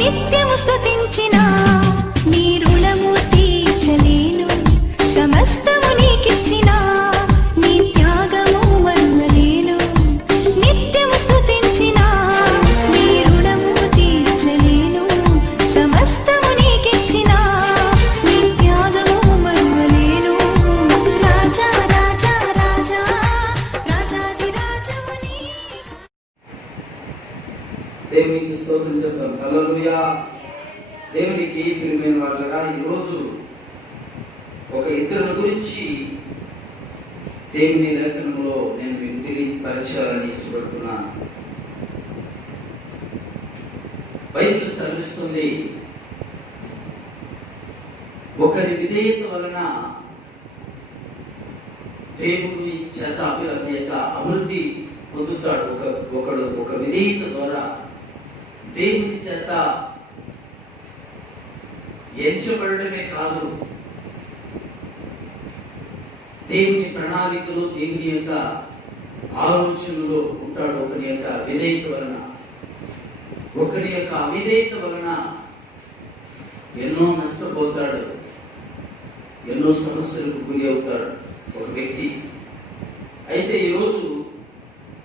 నిత్యము స్తుతించిన నీ రుణము తీర్చలేను. సమస్తము నీకిచ్చిన నీ త్యాగము మరువలేను. నిత్యము స్తుతించిన నీ రుణము తీర్చలేను. సమస్తము నీకిచ్చిన నీ త్యాగము మరువలేను. రాజా రాజా రాజా రాజాది రాజముని. దేవునికి స్తోత్రం చెప్తాం. హల్లెలూయా. దేవునికి ప్రియమైన వాళ్ళరా, ఈరోజు ఒక ఇద్దరు గురించి దేవుని లేఖనంలో నేను మీకు తెలియపరచాలని ఇష్టపడుతున్నాను. బైబిల్ సెలవిస్తుంది, ఒకరి విధేయత వలన దేవుని చేత అభివృద్ధి పొందుతాడు. ఒకడు ఒక విధేయత ద్వారా దేవుని చేత ఎంచబడమే కాదు, దేవుని ప్రణాళికలు, దేవుని యొక్క ఆలోచనలో ఉంటాడు. ఒకని యొక్క విధేయత వలన, ఒకరి యొక్క అవిధేయత వలన ఎన్నో నష్టపోతాడు, ఎన్నో సమస్యలకు గురి అవుతాడు ఒక వ్యక్తి. అయితే ఈరోజు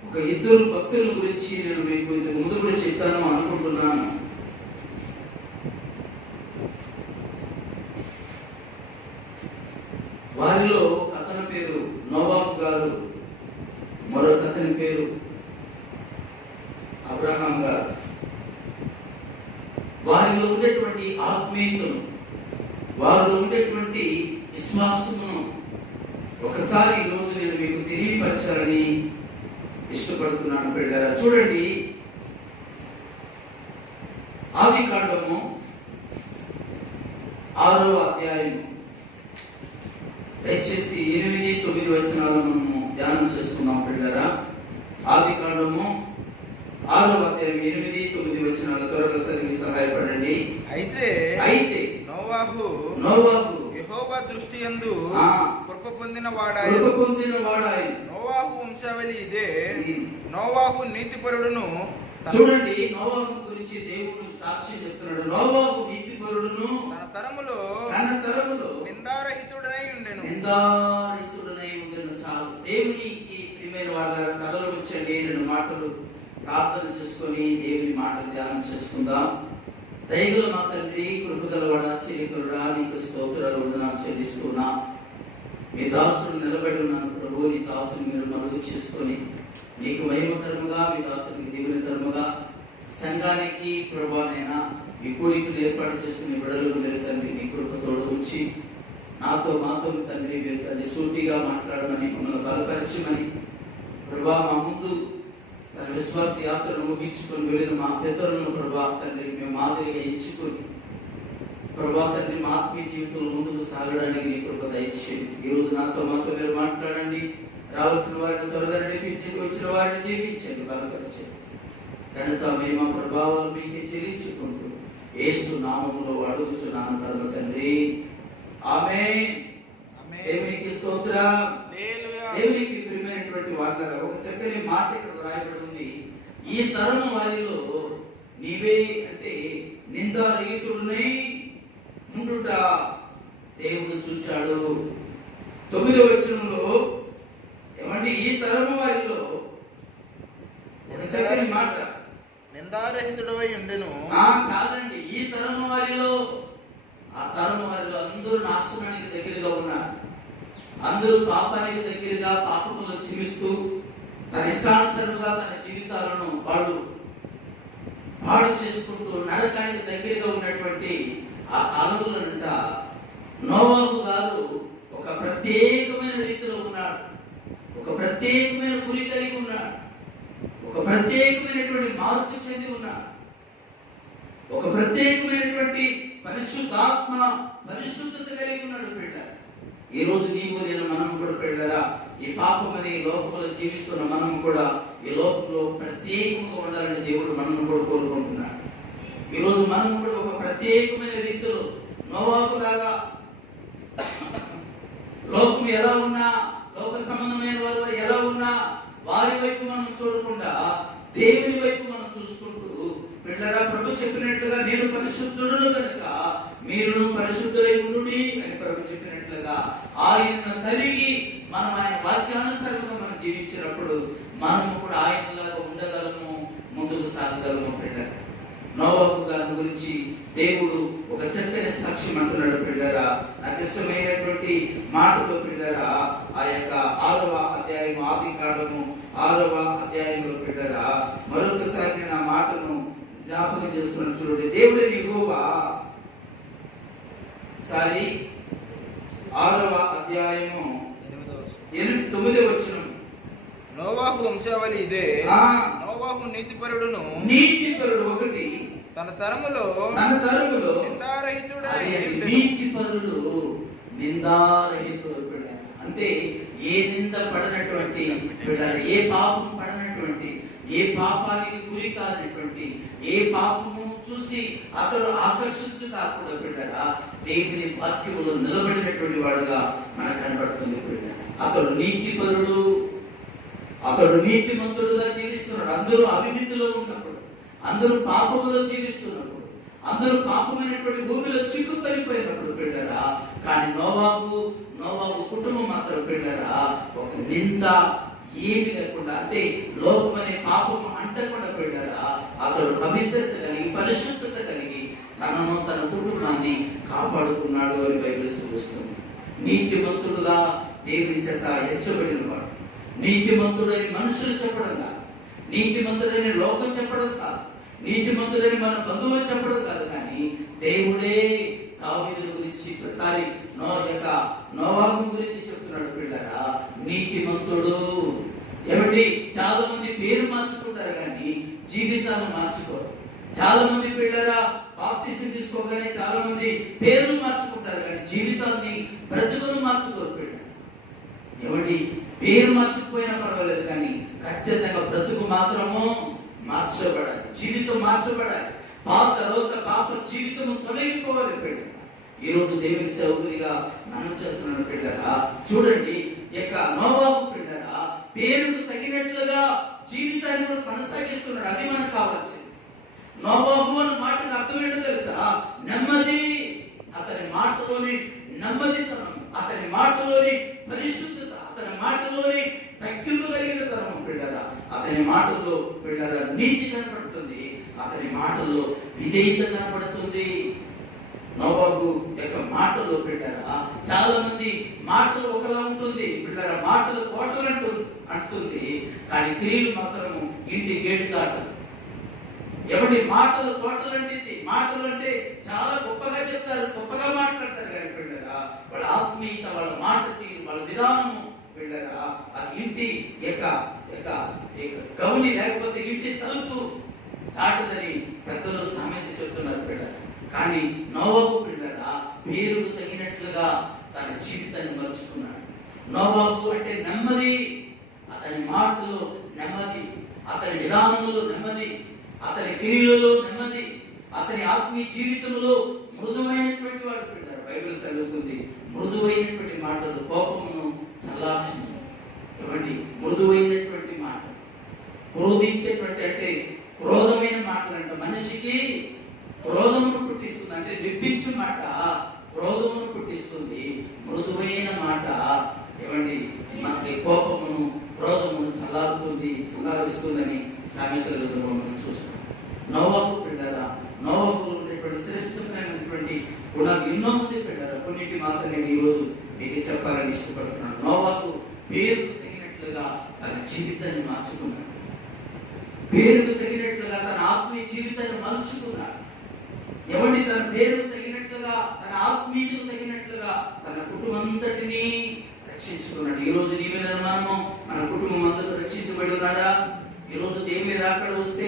ఒక ఇద్దరు భక్తుల గురించి నేను మీకు ఇంతకు ముందు కూడా చెప్తాను అనుకుంటున్నాను. వారిలో ఒక అతని పేరు నోవాహు గారు, మరొక అతని పేరు అబ్రహాం గారు. వారిలో ఉండేటువంటి ఆత్మీయతను, వారిలో ఉండేటువంటి విశ్వాసమును ఒకసారి ఈరోజు నేను మీకు తెలియపరచాలని ఇష్టపడుతున్నాను పిల్లరా. చూడండి, ఆదికాండము 6వ అధ్యాయము, దయచేసి 8-9 వచనాలను మనము ధ్యానం చేసుకున్నాం పిల్లరా. ఆదికాండము 6వ అధ్యాయం 8-9 వచనాలు త్వరగా చదివి సహాయపడండి. అయితే నోవాహు యెహోవా దృష్టి యందు కృప పొందిన వాడాయెను. నోవాహు వంశావళి ఇదే. నోవాహు నీతిపరుడును. చూడండి, నోవాహు గురించి దేవుడు సాక్ష్యం చెప్తున్నాడు. నోవాహు నీతిపరుడును, తన తరములో నిందారహితుడనై ఉండెను. చాలు. దేవునికి ప్రియమైన వాళ్ళ తలలు వచ్చండి. 2 మాటలు ప్రార్థన చేసుకొని దేవుని మాటలు ధ్యానం చేసుకుందాం. దయగల మా తండ్రి, కృపగలవాడా, చిరికరుడా, నీకు స్తోత్రాలు వందనాలు చెల్లిస్తున్నా. మీ దాసులు నిలబడి ఉన్నాను ప్రభు. నీ దాసుని మీరు మరుగు చేసుకొని నీకు మహిమకరముగా, మీ దాసునికి దీవెనకరముగా, సంఘానికి ప్రభానైనా ఈ కూడికలు ఏర్పాటు చేసుకుని బిడ్డలు మీరు తండ్రి నీ కృపతోడు ఉంచి నాతో మాతో తండ్రి మీరు తండ్రి సూటిగా మాట్లాడమని, మమ్మల్ని బలపరచమని ప్రభా, మా ముందు తన విశ్వాస యాత్రను ముగించుకొని వెళ్ళిన మా పితరులను ప్రభా తండ్రి మేము మాదిరిగా ఎంచుకొని ప్రభా తండ్రి మా ఆత్మీయ జీవితంలో ముందుకు సాగడానికి నీ కృప దయచేయండి. ఈరోజు నాతో మాతో మీరు మాట్లాడండి. రావాల్సిన వారిని త్వరగా నడిపించండి, వచ్చిన వారిని దీపించండి, బలపరచండి. ఘనత మహిమ ప్రభావాలు మీకే చెల్లించుకుంటూ యేసు నామములో అడుగుచున్నాను పరమ తండ్రి, ఆమేన్. దేవునికి స్తోత్రం. దేవునికి ప్రియమైనటువంటి వాళ్ళ ఒక చక్కని మాట ఇక్కడ రాయబడి ఉంది. ఈ తరం వారిలో నీవే అంటే నిందారహితుడినై ఉండుట దేవుడు చూచాడు. 9వ వచనంలో ఏమండి, ఈ తరం వారిలో ఒక చక్కని మాట, నిందారహితుడవై ఉండెను. చాలండి. ఈ తరం వారిలో, ఆ తరం వారిలో అందరూ నాశనానికి దగ్గరగా ఉన్నారు. అందరూ పాపానికి దగ్గరగా పాపములు జీవిస్తూ తన ఇష్టానుసారంగా తన జీవితాలను పాడు చేసుకుంటూ నరకానికి దగ్గరగా ఉన్నటువంటి ఆ కాలంలోనంట నోవాహు గారు ఒక ప్రత్యేకమైన రీతిలో ఉన్నాడు. ఒక ప్రత్యేకమైన గురి కలిగి ఉన్నాడు. ఒక ప్రత్యేకమైనటువంటి మార్పు చెంది ఉన్నాడు. ఒక ప్రత్యేకమైనటువంటి పరిశుద్ధత కలిగి ఉన్నాడు బిడ్డ. ఈ రోజు నీవు నేను మనం కూడా పిల్లరా, ఈ పాపమని లోకంలో జీవిస్తున్న మనం కూడా ఈ లోకంలో ప్రత్యేకంగా ఉండాలని దేవుడు మనల్ని కూడా కోరుకుంటున్నాడు. ఈ రోజు మనం కూడా ఒక ప్రత్యేకమైన రీతిలో నోవాహు లాగా లోకం ఎలా ఉన్నా, లోక సంబంధమైన వారు ఎలా ఉన్నా వారి వైపు మనం చూడకుండా దేవుని వైపు మనం చూసుకుంటూ పిల్లరా ప్రభు చెప్పినట్లుగా నేను పరిశుద్ధుడును కనుక మీరు పరిశుద్ధులై ఉండుడి అని ప్రభు చెప్పినట్లుగా ఆయనను కలిగి మనం ఆయన వాక్యానుసారంగా మనం జీవించినప్పుడు మనము కూడా ఆయనలాగా ఉండగలము, ముందుకు సాగగలము. బిడ్డరా, నోవాహు గారి గురించి దేవుడు ఒక చక్కని సాక్ష్యం అంటున్నాడు. బిడ్డరా, నాకు ఇష్టమైనటువంటి మాటలు బిడ్డరా, ఆ యొక్క 6వ అధ్యాయం ఆది కాండము 6వ అధ్యాయంలో బిడ్డరా, మరొకసారి నేను ఆ మాటను జ్ఞాపకం చేసుకుని చూడండి. దేవుడు యెహోవా 6వ అధ్యాయము 9వ వచనం. నోవాహు వంశావళి ఇదే. నోవాహు నీతిపరుడును. నీతిపరుడు ఒకటి, తన తరములో నీతిపరుడు నిందారహితుడు. అంటే ఏ నింద పడనటువంటి బిడ్డలు, ఏ పాపం పడనటువంటి, ఏ పాపానికి గురి కానటువంటి, ఏ పాపము చూసి అతడు ఆకర్షించు కాకుండా బిడ్డరా దేవుని వాక్యములో నిలబడినటువంటి వాడుగా మనకు కనబడుతుంది. బిడ్డ, అతడు నీతిపరుడు, అతడు నీతిమంతుడుగా జీవిస్తున్నాడు. అందరూ అవినీతిలో ఉన్నప్పుడు, అందరూ పాపములో జీవిస్తున్నప్పుడు, అందరూ పాపమైనటువంటి భూమిలో చిక్కుపడిపోయినప్పుడు బిడ్డరా, కానీ నోవాహు కుటుంబం మాత్రం బిడ్డరా ఒక నింద ఏమి లేకుండా, అంటే లోకమనే పాపము అంటకుండా బిడ్డరా అతడు పవిత్రత కలిగి, పరిశుద్ధత కలిగి తనను తన కుటుంబాన్ని కాపాడుకున్నాడు అని బైబిల్ చూస్తుంది. నీతిమంతుడుగా దేవుని చేత హెచ్చబడిన వాడు, నీతిమంతుడని మనుషులు చెప్పడం కాదు, నీతిమంతుడని లోకం చెప్పడం కాదు, నీతిమంతుడని మన బంధువులు చెప్పడం కాదు, కానీ దేవుడే దావీదు గురించి ప్రసారి నోవాహు గురించి చెప్తున్నాడు. పిల్లరా, నీతిమంతుడు. ఏమండి, చాలా మంది పేరు మార్చుకుంటారు కానీ జీవితాలు మార్చుకోరు. చాలా మంది పిల్లరా బాప్తిసం తీసుకోగానే చాలా మంది పేర్లు మార్చుకుంటారు కానీ జీవితాన్ని, బ్రతుకును మార్చుకోరు. పిల్లలు ఏమండి, పేరు మార్చుకుపోయినా పర్వాలేదు కానీ ఖచ్చితంగా బ్రతుకు మాత్రము మార్చబడాలి, జీవితం మార్చబడాలి. పాప జీవితము తొలగిపోవాలి. బిడ్డ, ఈ రోజు దేవుని సేవకునిగా మనం చేస్తున్నాను. బిడ్డరా, చూడండి, ఇక నోవాహు బిడ్డరా పేరుకు తగినట్లుగా జీవితాన్ని కూడా కొనసాగిస్తున్నాడు. అది మనకు కావాల్సింది. నోవాహు అన్న మాటకు అర్థం ఏంటో తెలుసా? నెమ్మది. అతని మాటలోని నెమ్మదితనం, అతని మాటలోని పరిశుద్ధత, అతని మాటలోని తగ్గింపు కలిగిన తనం. బిడ్డరా, అతని మాటల్లో బిడ్డరా నీతి కనపడుతుంది, అతని మాటల్లో విధేయత కనపడుతుంది. నోవాహు యొక్క మాటలో బిడ్డరా చాలా మంది మాటలు ఒకలా ఉంటుంది. బిడ్డరా, మాటలు కోటలు అంటుంది కానీ క్రియలు మాత్రము ఇంటి గేటు దాటదు. ఎవరి మాటలు కోటలు అంటుంది. మాటలు అంటే చాలా గొప్పగా చెప్తారు, గొప్పగా మాట్లాడతారు కానీ బిడ్డరా వాళ్ళ ఆత్మీయత, వాళ్ళ మాట తీరు, వాళ్ళ విధానము బిడ్డరా అది ఇంటి గౌని లేకపోతే ఇంటి తలుపు దాటదని పెద్దలు సామెత చెప్తున్నారు. బిడ్డరా, కానీ నోవాహు బిడ్డరా పేరుకు తగినట్లుగా తన జీవితాన్ని మలుచుకున్నాడు. నోవాహు అంటే నెమ్మది. అతని మాటలో నెమ్మది, అతని విధానంలో నెమ్మది, అతని క్రియలలో నెమ్మది, అతని ఆత్మీయ జీవితంలో మృదువైనటువంటి వాడు. బిడ్డరా, బైబిల్ సెలవుస్తుంది మృదువైనటువంటి మాటలు కోపమును చల్లార్చును. ఏమండి, మృదువైనటువంటి మాట, క్రోధించేటువంటి అంటే క్రోధమైన మాటలు అంట మనిషికి క్రోధమును పుట్టిస్తుంది. అంటే నిప్పించు మాట క్రోధమును పుట్టిస్తుంది. మృదువైన మాట ఏమండి మనకి కోపమును, క్రోధమును చల్లారుస్తుందని సామెతల గ్రంథంలో మనం చూస్తాం. నోవాహు బిడ్డరా, నోవాహులో ఉండేటువంటి శ్రేష్టమైనటువంటి గుణాలు ఎన్నో ఉంది. బిడ్డరా, కొన్నిటి మాత్రం నేను ఈరోజు మీకు చెప్పాలని ఇష్టపడుతున్నాను. నోవాహు పేరుకు తగినట్లుగా తన జీవితాన్ని మార్చుకున్నాడు. పేరుకు తగినట్లుగా తన ఆత్మీయ జీవితాన్ని మలుచుకున్నాడు. ఎవరిని తన పేరుకు తగినట్లుగా, తన ఆత్మీయతకు తగినట్లుగా తన కుటుంబం అంతటినీ రక్షించుకున్నాడు. ఈ రోజు నీవే మనము, మన కుటుంబం అందరూ రక్షించబడి ఉన్నారా? ఈ రోజు దేవుని రాకడ వస్తే,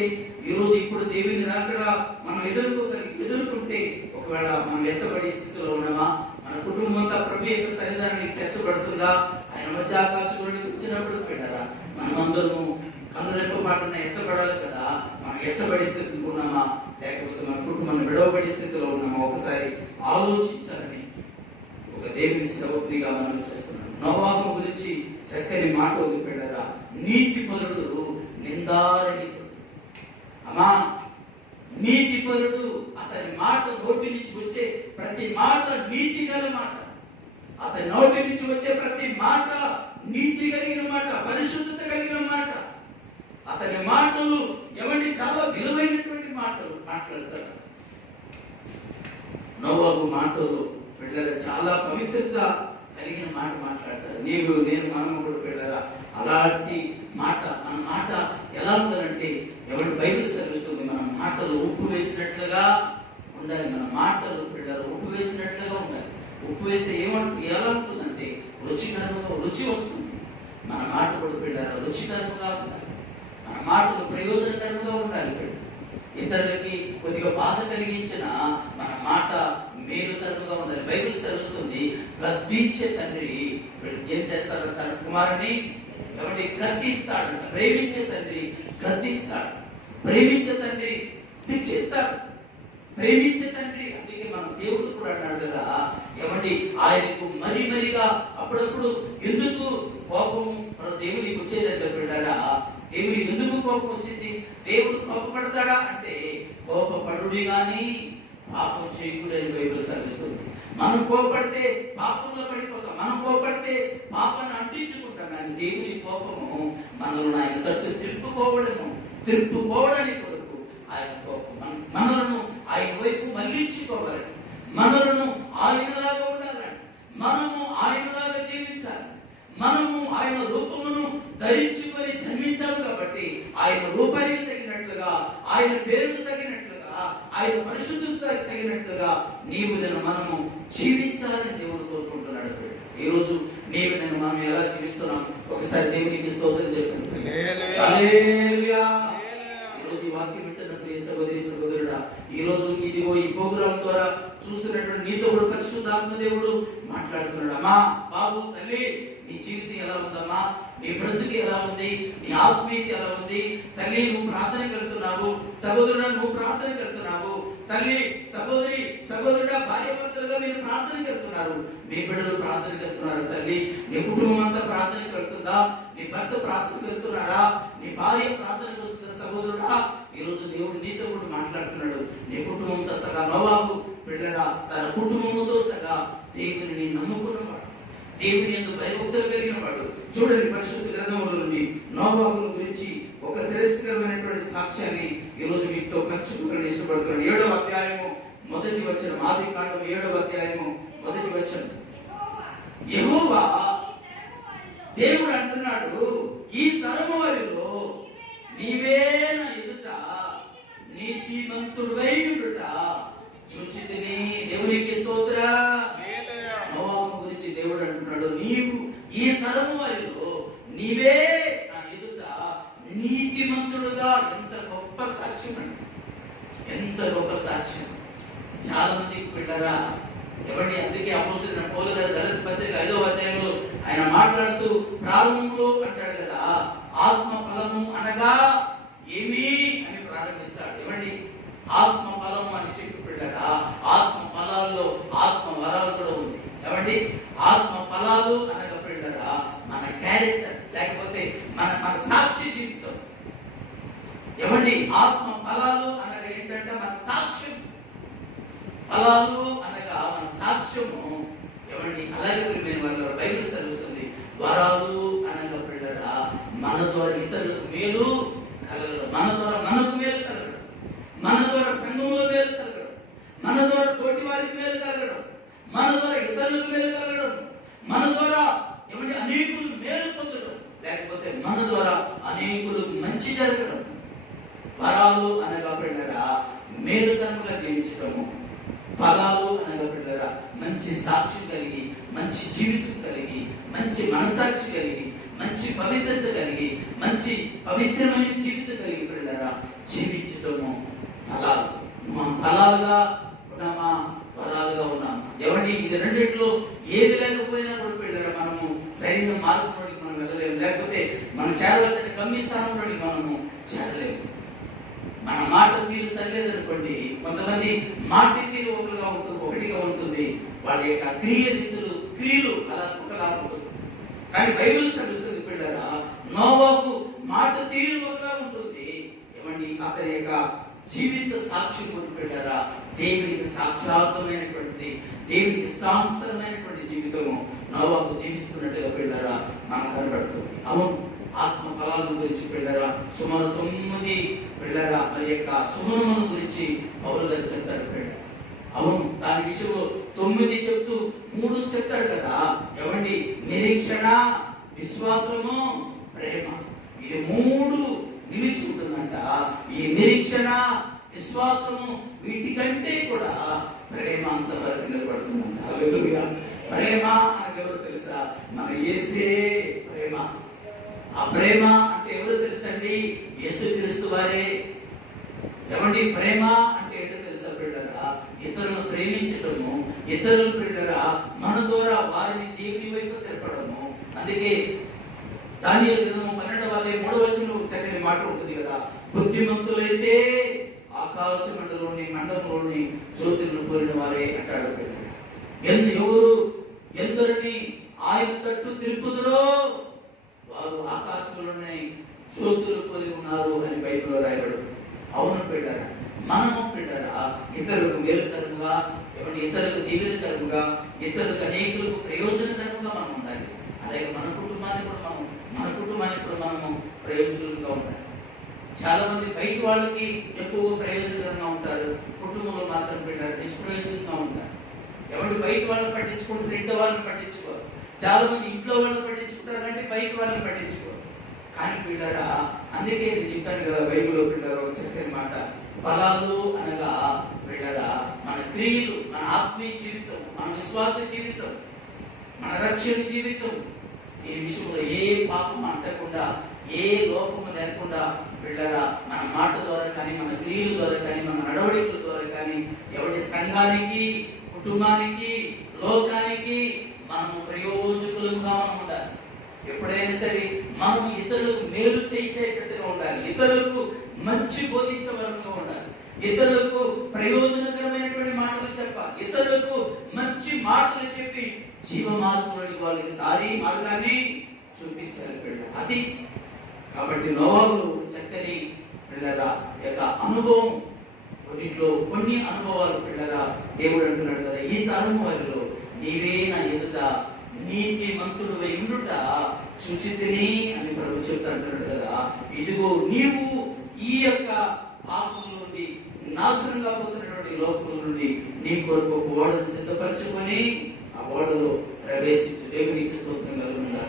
ఈ రోజు ఇప్పుడు దేవుని రాకడ మనం ఎదుర్కొంటే ఒకవేళ మనం ఎత్తబడి స్థితిలో ఉన్నామా? మన కుటుంబం అంతా ప్రభు యొక్క సన్నిధానానికి చేర్చబడుతుందా? ఆయన మధ్య ఆకాశంలోకి వచ్చినప్పుడు పెట్టారా మనమందరము కన్నురెప్పపాటున ఎత్తబడాలి కదా. మనం ఎత్తబడి స్థితిలో ఉన్నామా లేకపోతే మన కుటుంబాన్ని విడవబడి స్థితిలో ఉన్నామా? ఒకసారి ఆలోచించాలని ఒక దేవుని సేవకునిగా మనం చేస్తున్నాం. నోవాహు గురించి చక్కని మాట ఉంది పెట్టారా, నీతిపరుడు నిందారహితుడు. అమ్మా, నీతి నీతిపరుడు. అతని మాట నోటి నుంచి వచ్చే ప్రతి మాట నీతి గల మాట. అతని నోటి నుంచి వచ్చే ప్రతి మాట నీతి కలిగిన మాట, పరిశుద్ధత కలిగిన మాట. అతని మాటలు ఎవరి చాలా విలువైనటువంటి మాటలు మాట్లాడతాడు. నోవాహు మాటలు పిల్లల చాలా పవిత్రత కలిగిన మాట మాట్లాడతారు. నీవు నేను మనము కూడా పిల్లల అలాంటి మాట. మన మాట ఎలా ఉండాలంటే ఎవరి బైబిల్ చదివిస్తుంది, మన మాటలు ఉప్పు వేసినట్లుగా ఉండాలి. మన మాటలు పిల్లలు ఉప్పు వేసినట్లుగా ఉండాలి. ఉప్పు వేస్తే ఎలా ఉంటుందంటే రుచికరంగా రుచి వస్తుంది. మన మాట కూడా పిల్లలు రుచికరంగా ఉండాలి. మన మాటలు ప్రయోజనకరంగా ఉండాలి. పిల్లలు ఇతరులకి కొద్దిగా బాధ కలిగించిన మన మాట మేలుకరంగా ఉండాలి. బైబిల్ చదువుతుంది, గద్దించే తండ్రి ఏం చేస్తాడు? తన కుమారుని ఎవరి గద్దిస్తాడు. ప్రేమించే తండ్రి గద్దిస్తాడు. ప్రేమించే తండ్రి శిక్షిస్తాడు. ప్రేమించే తండ్రి. అందుకే మన దేవుడు కూడా అన్నాడు కదా, ఏమండి ఆయనకు మరిగా అప్పుడప్పుడు ఎందుకు కోపము మన దేవునికి వచ్చేదంటే పెట్టారా? దేవునికి ఎందుకు కోపం వచ్చింది? దేవుడు కోపపడతాడా అంటే కోపపడుడి గాని పాపం చేయకూడదని బైబిల్ చదివిస్తుంది. మనం కోపడితే పాపంలో పడిపోతాం. మనం కోపడితే పాపాన్ని అంటించుకుంటాం. కానీ దేవుని కోపము మనల్ని ఆయన తట్టు తిప్పుకోవడానికి కొరకు ఆయన కోపం మనలను ఆయన వైపు మళ్ళించుకోవాలని, మనలను ఆయనలాగా ఉండాలని, మనము ఆయనలాగా జీవించాలి. మనము ఆయన రూపమును ధరించుకొని జన్మించాము కాబట్టి ఆయన రూపానికి తగినట్లుగా, ఆయన పేరుకు తగినట్లుగా, ఆయన పరిశుద్ధత తగినట్లుగా నీవు నేను మనము జీవించాలని దేవుడు కోరుకుంటున్నాడు. ఈ రోజు నీవు నేను మనం ఎలా జీవిస్తున్నాం ఒకసారి దేవునికి స్తోత్రం చెప్పండి. హల్లెలూయా. ఈ రోజు ఈ వాక్యం వింటున్న ప్రియ సహోదరి సహోదరుడా, ఈ రోజు ఇదిగో ఈ ప్రోగ్రాం ద్వారా చూస్తున్నటువంటి నీతో కూడా పరిశుద్ధాత్మ దేవుడు మాట్లాడుతున్నాడు. అమ్మా, బాబు, తల్లి, నీ జీవితం ఎలా ఉందమ్మా? నీ బ్రతుకు ఎలా ఉంది? నీ ఆత్మీయత ఎలా ఉంది? తల్లి, నువ్వు ప్రార్థనకి వెళ్తున్నావు. సహోదరుడా, నువ్వు ప్రార్థనకి వెళ్తున్నావు. తల్లి, సహోదరి, సహోదరుడా, భార్య భర్తలుగా మీరు ప్రార్థనకి వెళ్తున్నారు. మీ బిడ్డలు ప్రార్థనకి వెళ్తున్నారు. తల్లి, నీ కుటుంబం అంతా ప్రార్థనకి వెళ్తుందా? నీ భర్త ప్రార్థనకి వెళ్తున్నారా? నీ భార్య ప్రార్థనకి వస్తున్న సహోదరుడా, ఈ రోజు దేవుడు నీతో కూడా మాట్లాడుతున్నాడు. నీ కుటుంబంతో సగా నోవాహు బిడ్డరా తన కుటుంబంతో సగా దేవుని నమ్ముకున్నవాడు, దేవుని యందు భయభక్తులు కలిగిన వాడు. చూడండి, పరిశుద్ధ గ్రంథంలో నుండి నోవాహును గురించి ఒక శ్రేష్టకరమైనటువంటి సాక్ష్యాన్ని ఈ రోజు మీతో పంచుకోవాలని ఇష్టపడుతున్నాను. 7వ అధ్యాయము 1వ వచనం, ఆదికాండం 7వ అధ్యాయము 1వ వచనం. యెహోవా దేవుడు అంటున్నాడు, ఈ తరము వారిలో నీవే నా ఎదుట నీతిమంతుడై ఉండుట చూచితిని. దేవునికి స్తోత్రం. నోవాహు గురించి దేవుడు అంటున్నాడు, నీవు ఈ తరము వారిలో నీవే నా ఎదుట నీతిమంతుడుగా. ఎంత గొప్ప సాక్ష్యం అండి, ఎంత గొప్ప సాక్ష్యం. చాలా మందికి పెట్టారా ఎవరి. అందుకే అపోస్తలుడైన పౌలు గారు గలతీ పత్రిక 5వ అధ్యాయంలో ఆయన మాట్లాడుతూ ప్రారంభంలో అంటాడు కదా, ఆత్మ ఫలము అనగా ఏమి అని ప్రారంభిస్తాడు. ఏమండి, ఆత్మ ఫలము అని చెప్పి పెట్టారా? ఆత్మ ఫలాల్లో ఆత్మ వరాలు కూడా ఉంది. ఏమండి, ఆత్మ ఫలాలు అనగా పెట్టారా మన క్యారెక్టర్, లేకపోతే మన సాక్షి జీవితం. ఏమండి, ఆత్మ ఫలాలు అనగా ఏంటంటే మన సాక్ష్యం. ఫలాలు అనగా మన సాక్ష్యము. ఏమండి, అలాగే మేము వాళ్ళ బైబిల్ చదువుతుంది, వరాలు అనగా పిల్లరా మన ద్వారా ఇతరులకు మేలు కలగడం, మన ద్వారా మనకు మేలు కలగడం, మన ద్వారా సంఘంలో మేలు కలగడం, మన ద్వారా తోటి వారికి మేలు కలగడం, మన ద్వారా ఇతరులకు మేలు కలగడం, మన ద్వారా ఏమంటే అనేకులు మేలు పొందడం, లేకపోతే మన ద్వారా అనేకులకు మంచి జరగడం. వరాలు అనగా పిల్లరా మేలుకరంగా జీవించడము. ఫలాలు అనగా పిల్లరా మంచి సాక్షి కలిగి, మంచి జీవితం కలిగి, మంచి మనసాక్షి కలిగి, మంచి పవిత్రత కలిగి, మంచి పవిత్రమైన జీవితం కలిగి పిల్లరా జీవించడము. ఫలాలు ఫలాలుగా ఉన్నామా, ఫలాలుగా ఉన్నామా? ఏమండి, ఇది రెండిట్లో ఏది లేకపోయినా కూడా పిల్లరా మనము సరైన మార్గంలోకి మనం వెళ్ళలేము, లేకపోతే మనం చేరవలసిన గమ్యస్థానంలోకి మనము చేరలేము. మన మాట తీరు సరిలేదనుకోండి, కొంతమంది మాట తీరు ఒకటిగా ఉంటుంది, వాళ్ళ యొక్క క్రియలు అలా ఒకలా ఉంటుంది. కానీ బైబిల్ చదువుతుంది పిల్లరా, నోవాహు మాట తీరు ఒకలా ఉంటుంది. ఏమండి, అతని యొక్క జీవిత సాక్షి పొందుపెట్టారా దేవునికి సాక్షాత్మైనటువంటి దేవునికి ఇష్టానుసరమైనటువంటి జీవితము నోవాహు జీవిస్తున్నట్టుగా పెళ్ళారా మనకు కనబడుతుంది. అవును, ఆత్మ ఫలాల గురించి పెళ్ళారా సుమారు 9 పెళ్ళారా మరి యొక్క సుమనముల గురించి పౌలు గారు చెప్తాడు పెళ్ళారు. అవును, దాని విషయంలో 9 చెప్తూ 3 చెప్తాడు కదా. ఏమండి, నిరీక్షణ, విశ్వాసము, ప్రేమ, ఇది 3 నిలిచి ఉంటుందంట. ఈ నిరీక్షణ, విశ్వాసము వీటికంటే కూడా ప్రేమ అంతవరకు నిలబడుతుందంట. హల్లెలూయా. ప్రేమ అంటే ఎవరు తెలుసా? మన యేసే ప్రేమ. ఆ ప్రేమ అంటే ఎవరు తెలుసండి? యేసుక్రీస్తు వారే. ఏమండి, ప్రేమ అంటే ఏంటో తెలుసా బిడ్డరా? ఇతరులను ప్రేమించడము, ఇతరులు బిడ్డరా మన ద్వారా వారిని దేవుని వైపు తెరపడము. అందుకే దానియేలు గ్రంథము 12వ అధ్యాయం 3వ వచనంలో ఒక చక్కని మాట ఉంటుంది కదా. బుద్ధిమంతులైతే ఆకాశ మండలంలోని జ్యోతులను పోలిన వారే అంటాడు బిడ్డరా. ఎవరు ఎందరిని ఆయన తట్టు తిరుపుదురో వారు ఆకాశంలోనే జ్యోతులు పోలి ఉన్నారు అని బైబిల్లో రాయబడు. అవును బిడ్డరా, మనము బిడ్డరా ఇతరులకు మేలుకరంగా, ఇతరులకు దీవెనకరంగా, ఇతరులకు అనేకులకు ప్రయోజనకరంగా మనం ఉండాలి. అలాగే మన కుటుంబాన్ని కూడా మనము ప్రయోజనంగా ఉండాలి. చాలా మంది బయట వాళ్ళకి ఎక్కువ ప్రయోజనకరంగా ఉంటారు, కుటుంబంలో మాత్రం బిడ్డరా నిష్ప్రయోజనంగా ఉంటారు. ఎవరి బయట వాళ్ళని పట్టించుకుంటారు, ఇంట్లో వాళ్ళని పట్టించుకోరు. చాలా మంది ఇంట్లో వాళ్ళని పట్టించుకుంటారు అంటే బయట వాళ్ళని పట్టించుకోరు. కానీ బిడ్డరా, అందుకే నేను చెప్పాను కదా బైబిల్లో బిడ్డరా ఒక చక్కని మాట. ఫలాలు అనగా బిడ్డరా మన క్రియలు, మన ఆత్మీయ జీవితం, మన విశ్వాస జీవితం, మన రక్షణ జీవితం. దీని విషయంలో ఏ పాపం అంటకుండా, ఏ లోపము లేకుండా బిడ్డరా మన మాట ద్వారా కానీ, మన క్రియల ద్వారా కానీ, మన నడవడికల ద్వారా కానీ ఎవరి సంఘానికి, కుటుంబానికి, లోకానికి మనము ప్రయోజకులుగా ఉండాలి. ఎప్పుడైనా సరే మనము ఇతరులకు మేలు చేసేటట్టుగా ఉండాలి. ఇతరులకు మంచి బోధించే వరంగా ఉండాలి. ఇతరులకు ప్రయోజనకరమైనటువంటి మాటలు చెప్పాలి. ఇతరులకు మంచి మాటలు చెప్పి జీవ మార్గంలోని వాళ్ళకి మార్గాన్ని చూపించాలి బిడ్డ. అది కాబట్టి నోవాహు చక్కని పిల్లరా యొక్క అనుభవం, కొన్ని అనుభవాలు పిల్లరా దేవుడు అంటున్నాడు కదా, ఈ తరం వారిలో నీవే నా ఎదుట నీతి మంతుడువై ఉండుట చూచితిని అని ప్రభు చెప్తా అంటున్నాడు కదా. ఇదిగో నీవు ఈ యొక్క పాపం నుండి, నాశనంగా పోతున్నటువంటి లోకం నుండి నీ కొరకు ఒక ఓడను సిద్ధపరచుకొని ఆ ఓడలో ప్రవేశించు. దేవునికి స్తోత్రం కలుగునుగా.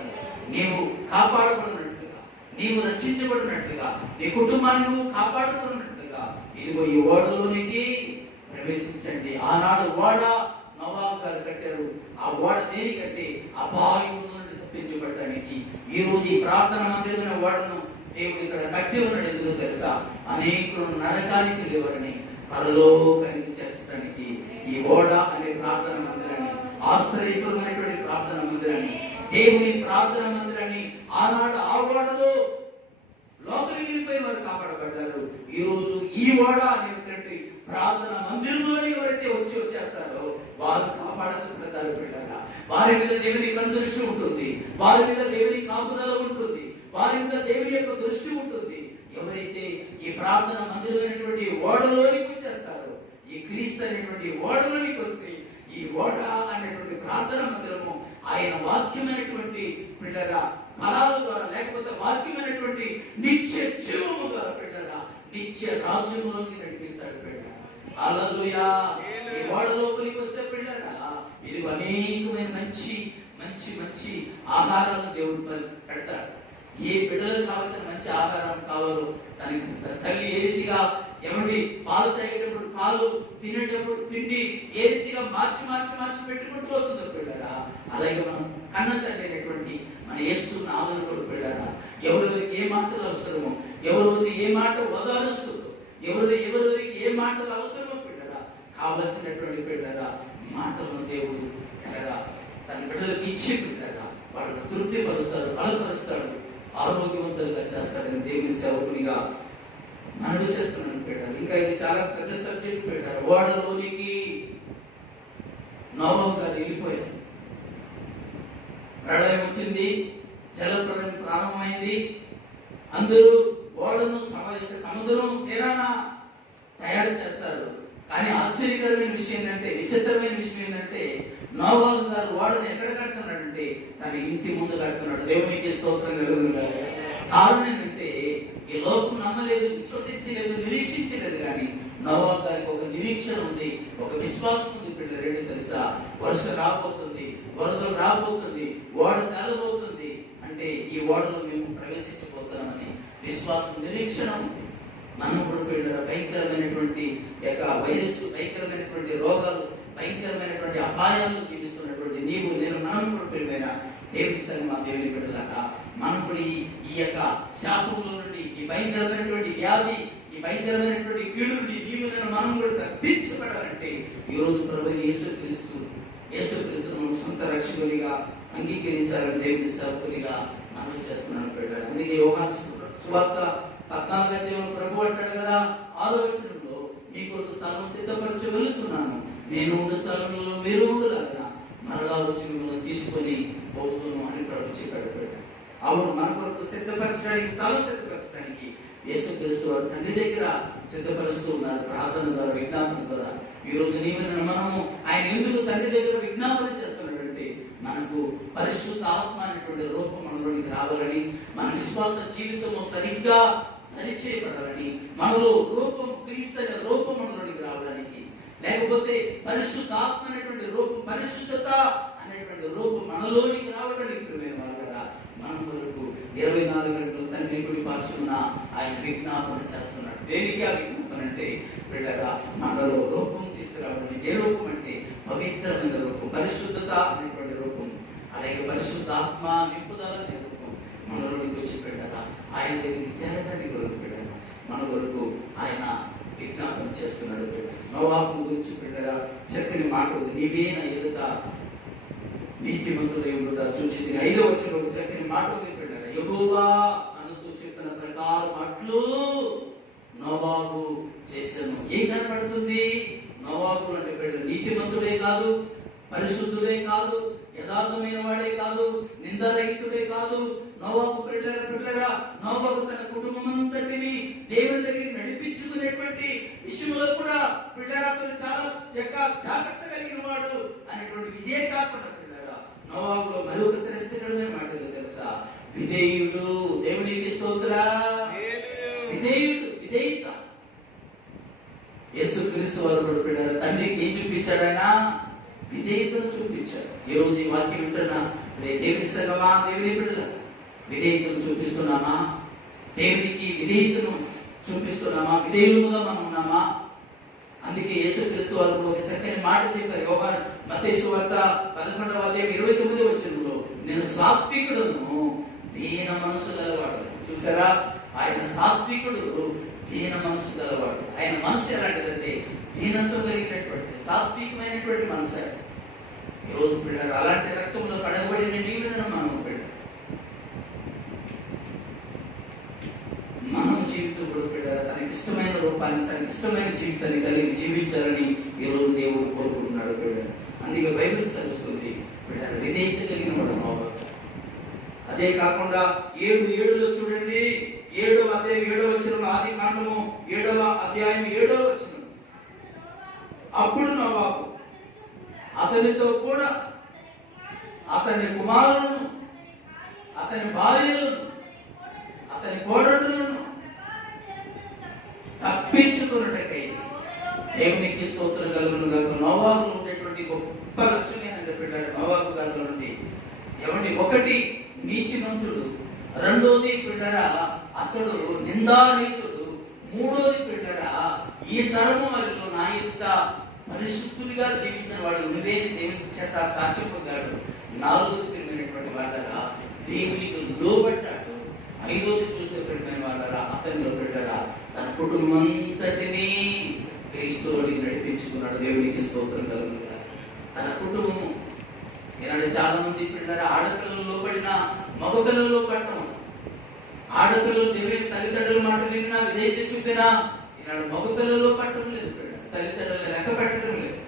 నీవు కాపాడబడినట్లుగా, నీవు రక్షించబడినట్లుగా, నీ కుటుంబాన్ని నువ్వు కాపాడుకున్నట్లుగా ఇదిగో ఈ ఓడలోనికి ప్రవేశించండి. ఆనాడు ఓడ నోవాహు గారు కట్టారు. ఆ ఓడ దేనికంటే అపాయం నుండి తప్పించబడటానికి. ఈ రోజు ఈ ప్రార్థన మందిరమైన ఓడను దేవుడు ఇక్కడ కట్టి ఉన్నాడు. ఎందుకు తెలుసా? అనేకులు నరకానికి వెళ్ళేవారని పరలోకానికి చేర్చడానికి ఈ ఓడ అనే ప్రార్థన మందిరాన్ని, ఆశ్చర్యపరమైనటువంటి ప్రార్థన మందిరాన్ని, దేవుని ప్రార్థన మందిరాన్ని ఆనాడు ఆ ఓడలో లోపలికి వెళ్ళిపోయిన వారు కాపాడబడ్డారు. ఈ రోజు ఈ ఓడ అనేటువంటి ప్రార్థన మందిరంలోని ఎవరైతే వచ్చేస్తారో వారు కాపాడబడతారు బిడ్డరా. వారి మీద దేవుని దృష్టి ఉంటుంది, వారి మీద దేవుని కాపుదల ఉంటుంది, వారి మీద దేవుని యొక్క దృష్టి ఉంటుంది. ఎవరైతే ఈ ప్రార్థన మందిరమైనటువంటి ఓడలోనికి వచ్చేస్తారో, ఈ క్రీస్తు అనేటువంటి ఓడలోనికి వస్తే, ఈ ఓడ అనేటువంటి ప్రార్థన మందిరము ఆయన వాక్యమైనటువంటి బిడ్డరా ఫలాల ద్వారా, లేకపోతే వాక్యమైనటువంటి నిత్య జీవము ద్వారా బిడ్డరా నిత్య రాజ్యంలోకి నడిపిస్తాడు బిడ్డ. హల్లెలూయా. ఈ ఓడ లోపలికి వస్తే బిడ్డరా ఇది అనేకమైన మంచి మంచి మంచి ఆహారాలను దేవుడు పెడతాడు. ఏ బిడ్డలకు కావాల్సిన మంచి ఆహారం కావాలో దానికి తల్లి ఏ రీతిగా ఏమండి పాలు తాగేటప్పుడు పాలు, తినేటప్పుడు తిండి ఏ రీతిగా మార్చి మార్చి మార్చి పెట్టుకుంటూ వస్తుందో బిడ్డరా, అలాగే మనం కన్న తండ్రి అయినటువంటి మన యేసు నామములో కూడా బిడ్డరా ఎవరెవరికి ఏ మాటలు అవసరమో, ఎవరెవరికి ఏ మాట ఓదారుస్తుందో, ఎవరెవరికి ఏ మాటలు అవసరమో బిడ్డరా కావలసినటువంటి బిడ్డరా మాటలను దేవుడు బిడ్డరా తన బిడ్డలకు ఇచ్చి బిడ్డరా వాళ్ళను తృప్తిపరుస్తాడు, బలపరుస్తాడు, ఆరోగ్యవంతులుగా చేస్తాడని దేవుని సేవకునిగా మనవి చేస్తున్నాను పెట్టారు. ఇంకా ఇది చాలా పెద్ద సబ్జెక్ట్ పెట్టారు. ఓడలోనికి నోవాహు గారు వెళ్ళిపోయారు. ప్రళయం వచ్చింది, జలప్రళయం ప్రారంభమైంది. అందరూ ఓడను సముద్రం తీరాన తయారు చేస్తారు. కానీ ఆశ్చర్యకరమైన విషయం ఏంటంటే, విచిత్రమైన విషయం ఏంటంటే, నోవాహు గారు ఓడను ఎక్కడ కడుతున్నాడంటే తన ఇంటి ముందు కడుతున్నాడు. దేవునికి స్తోత్రం కలుగును గాక. కారణం ఏంటంటే, ఈ లోకం నమ్మలేదు, విశ్వసించలేదు, నిరీక్షించలేదు. కానీ నోవాహు గారికి ఒక నిరీక్షణ ఉంది, ఒక విశ్వాసం ఉంది. పిల్లలు ఏంటి తెలుసా? వర్షం రాబోతుంది, వరదలు రాబోతుంది, ఓడ తేలబోతుంది అంటే ఈ ఓడలో మేము ప్రవేశించబోతున్నామని విశ్వాసం, నిరీక్షణ ఉంది. మనం కూడా పిల్లలు భయంకరమైనటువంటి వైరస్, భయంకరమైనటువంటి రోగాలు, భయంకరమైనటువంటి అపాయాలు జీవిస్తున్నటువంటి నీవు నేను మనం కూడా పిల్లలైన దేవుని సంగమా, దేవుని బిడ్డలాగా మనం కూడా ఈ యొక్క శాపముల నుండి, ఈ భయంకరమైనటువంటి వ్యాధి, ఈ భయంకరమైనటువంటి కీడు నుండి నీవు నేను మనం కూడా తప్పించబడాలంటే ఈ రోజు ప్రభువైన యేసుక్రీస్తును మనం సొంత రక్షకునిగా అంగీకరించాలని దేవుని సేవకునిగా మనం చేస్తున్నాను పిల్లలు. అందుకే యోహాను సువార్త 14వ అధ్యాయంలో ప్రభు అంటాడు కదా, 6వ వచనంలో మీ కొరకు స్థలం సిద్ధపరచగలుగుతున్నాను, నేను ఉండే స్థలంలో మీరు ఉండలాగా మరలా వచ్చి మిమ్మల్ని తీసుకొని పోతును అని ప్రభు చెప్పాడు. అవును, మన కొరకు సిద్ధపరచడానికి, స్థలం సిద్ధపరచడానికి యేసుక్రీస్తు వారు తండ్రి దగ్గర సిద్ధపరుస్తూ ఉన్నారు. ప్రార్థన ద్వారా, విజ్ఞాపన ద్వారా. ఈ రోజు మనము ఆయన ఎందుకు తండ్రి దగ్గర విజ్ఞాపన చేస్తున్నాడంటే, మనకు పరిశుద్ధ ఆత్మ అనేటువంటి రూపం మనలోనికి రావాలని, మన విశ్వాస జీవితము సరిగ్గా సరిచేయబడాలని, మనలో రూపం, క్రీస్తు రూపం మనలోనికి రావడానికి, లేకపోతే పరిశుద్ధ ఆత్మ అనేటువంటి రూపం, పరిశుద్ధత అనేటువంటి రూపం మనలోనికి రావడానికి ప్రియమైన వాళ్ళరా, మన వరకు 24 గంటలు తండ్రి కుడి పార్శ్వన ఆయన విజ్ఞాపన చేస్తున్నాడు. దేనికి ఆ విజ్ఞాపన అంటే పిల్లగా మనలో రూపం తీసుకురావడం. ఏ రూపం అంటే పవిత్రమైన రూపం, పరిశుద్ధత అనేటువంటి రూపం, అలాగే పరిశుద్ధాత్మ నింపుదల అనే రూపం మనలోనికి వచ్చి పెట్టగా ఆయన దగ్గరికి చేరడానికి కొరకు పెట్టగా మన కొరకు ఆయన విజ్ఞాపన చేస్తున్నాడు. నోవాహు గురించి పెట్టగా చక్కని మాట ఉంది, నీవే నా ఎదుట నీతిమంతుడై ఉండుట చూసి 5వ వచనంలో చక్కని మాట ఉంది పెట్టారు. యెహోవా అనుతూ చెప్పిన ప్రకారం అట్లు నోవాహు చేశాను. ఏం కనపడుతుంది? నోవాహు అంటే పెట్టారు నీతిమంతుడే కాదు, పరిశుద్ధుడే కాదు, యథార్థమైన వాడే కాదు, నిందారహితుడే కాదు. నోవాహు పిల్లరా, నోవాహు తన కుటుంబం అంతటిని దేవుని దగ్గరికి నడిపించుకునేటువంటి విషయంలో కూడా పిల్లరా అతను చాలా జాగ్రత్త కలిగిన వాడు అనేటువంటి ఇదే కాకుండా పిల్లరా నోవాహులో మరొక శ్రేష్టకరమైన మాటలు తెలుసా? విధేయుడు. దేవునికి స్తోత్రా. విధేయత. యేసుక్రీస్తు వారు కూడా పిల్లరా తండ్రికి ఏం చూపించాడు? ఆయన విధేయతను చూపించాడు. ఈ రోజు ఈ వాక్యం వింటున్నా దేవుని సంగమా, దేవుని బిడ్డల విధేయతను చూపిస్తున్నామా? దేవునికి విధేయతను చూపిస్తున్నామా? విధేయులుగా మనం ఉన్నామా? అందుకే యేసుక్రీస్తు వారు ఒక చక్కని మాట చెప్పారు. యోహాను మత్తయి సువార్త 11వ అధ్యాయం 29వ వచనంలో, నేను సాత్వికుడును, దీన మనసు గలవాడు. చూసారా, ఆయన సాత్వికుడు, దీన మనసు గలవాడు. ఆయన మనసు ఎలాంటిదంటే దీనంతో కలిగినటువంటి సాత్వికమైనటువంటి మనసు. ఈరోజు పిల్లలు అలాంటి రక్తంలో కడగబడిన నీవులను మనం పిల్లలు మనం జీవితం కూడా పిల్లలు తనకి ఇష్టమైన రూపాన్ని, తనకి ఇష్టమైన జీవితాన్ని కలిగి జీవించాలని ఈరోజు దేవుడు కోరుకుంటున్నాడు పిల్లలు. అందుకే బైబిల్ చదువుతుంది పిల్లలు విధేయత కలిగిన వాడు నోవాహు. అదే కాకుండా 7:7లో చూడండి, 7వ అధ్యాయం 7వ వచనం, ఆది కాండము 7వ అధ్యాయం 7వ వచనం, అప్పుడు నోవాహు అతనితో కూడా అతని కుమారులను, అతని భార్యలను, అతని కోడళ్లను తప్పించుకున్నటకై దేవునికి స్తోత్రం కలుగును గాక. నోవాహులో ఉండేటువంటి గొప్ప లక్ష్యం ఏంటంటే పిల్లలు నోవాహు గారిలో నుండి ఏమండి, ఒకటి నీతిమంతుడు, రెండోది పిల్లరా అతడు నిందారహితుడు, మూడోది పిల్లరా ఈ తరము వారిలో నా యొక్క పరిశుద్ధుడిగా జీవించిన వాడు నువ్వే దేవుని చేత సాక్ష్యం పొందాడు. 4వది ప్రియమైనటువంటి వాళ్ళరా దేవునికి లోబడ్డాడు. 5వది చూసే ప్రియమైన వాళ్ళరా అతనిలో పెట్టారా తన కుటుంబం అంతటినీ క్రీస్తువుని నడిపించుకున్నాడు. దేవునికి స్తోత్రం కలుగును గాక. తన కుటుంబము ఈనాడు చాలా మంది పిల్లలు ఆడపిల్లలు లోబడిన మగపిల్లలు పట్టడం, ఆడపిల్లలు దేవుని తల్లిదండ్రుల మాట విన్నా విధేయత చూపినా ఈనాడు మగపిల్లలు పట్టడం లేదు. తల్లిదండ్రులు లెక్క పెట్టడం లేదు,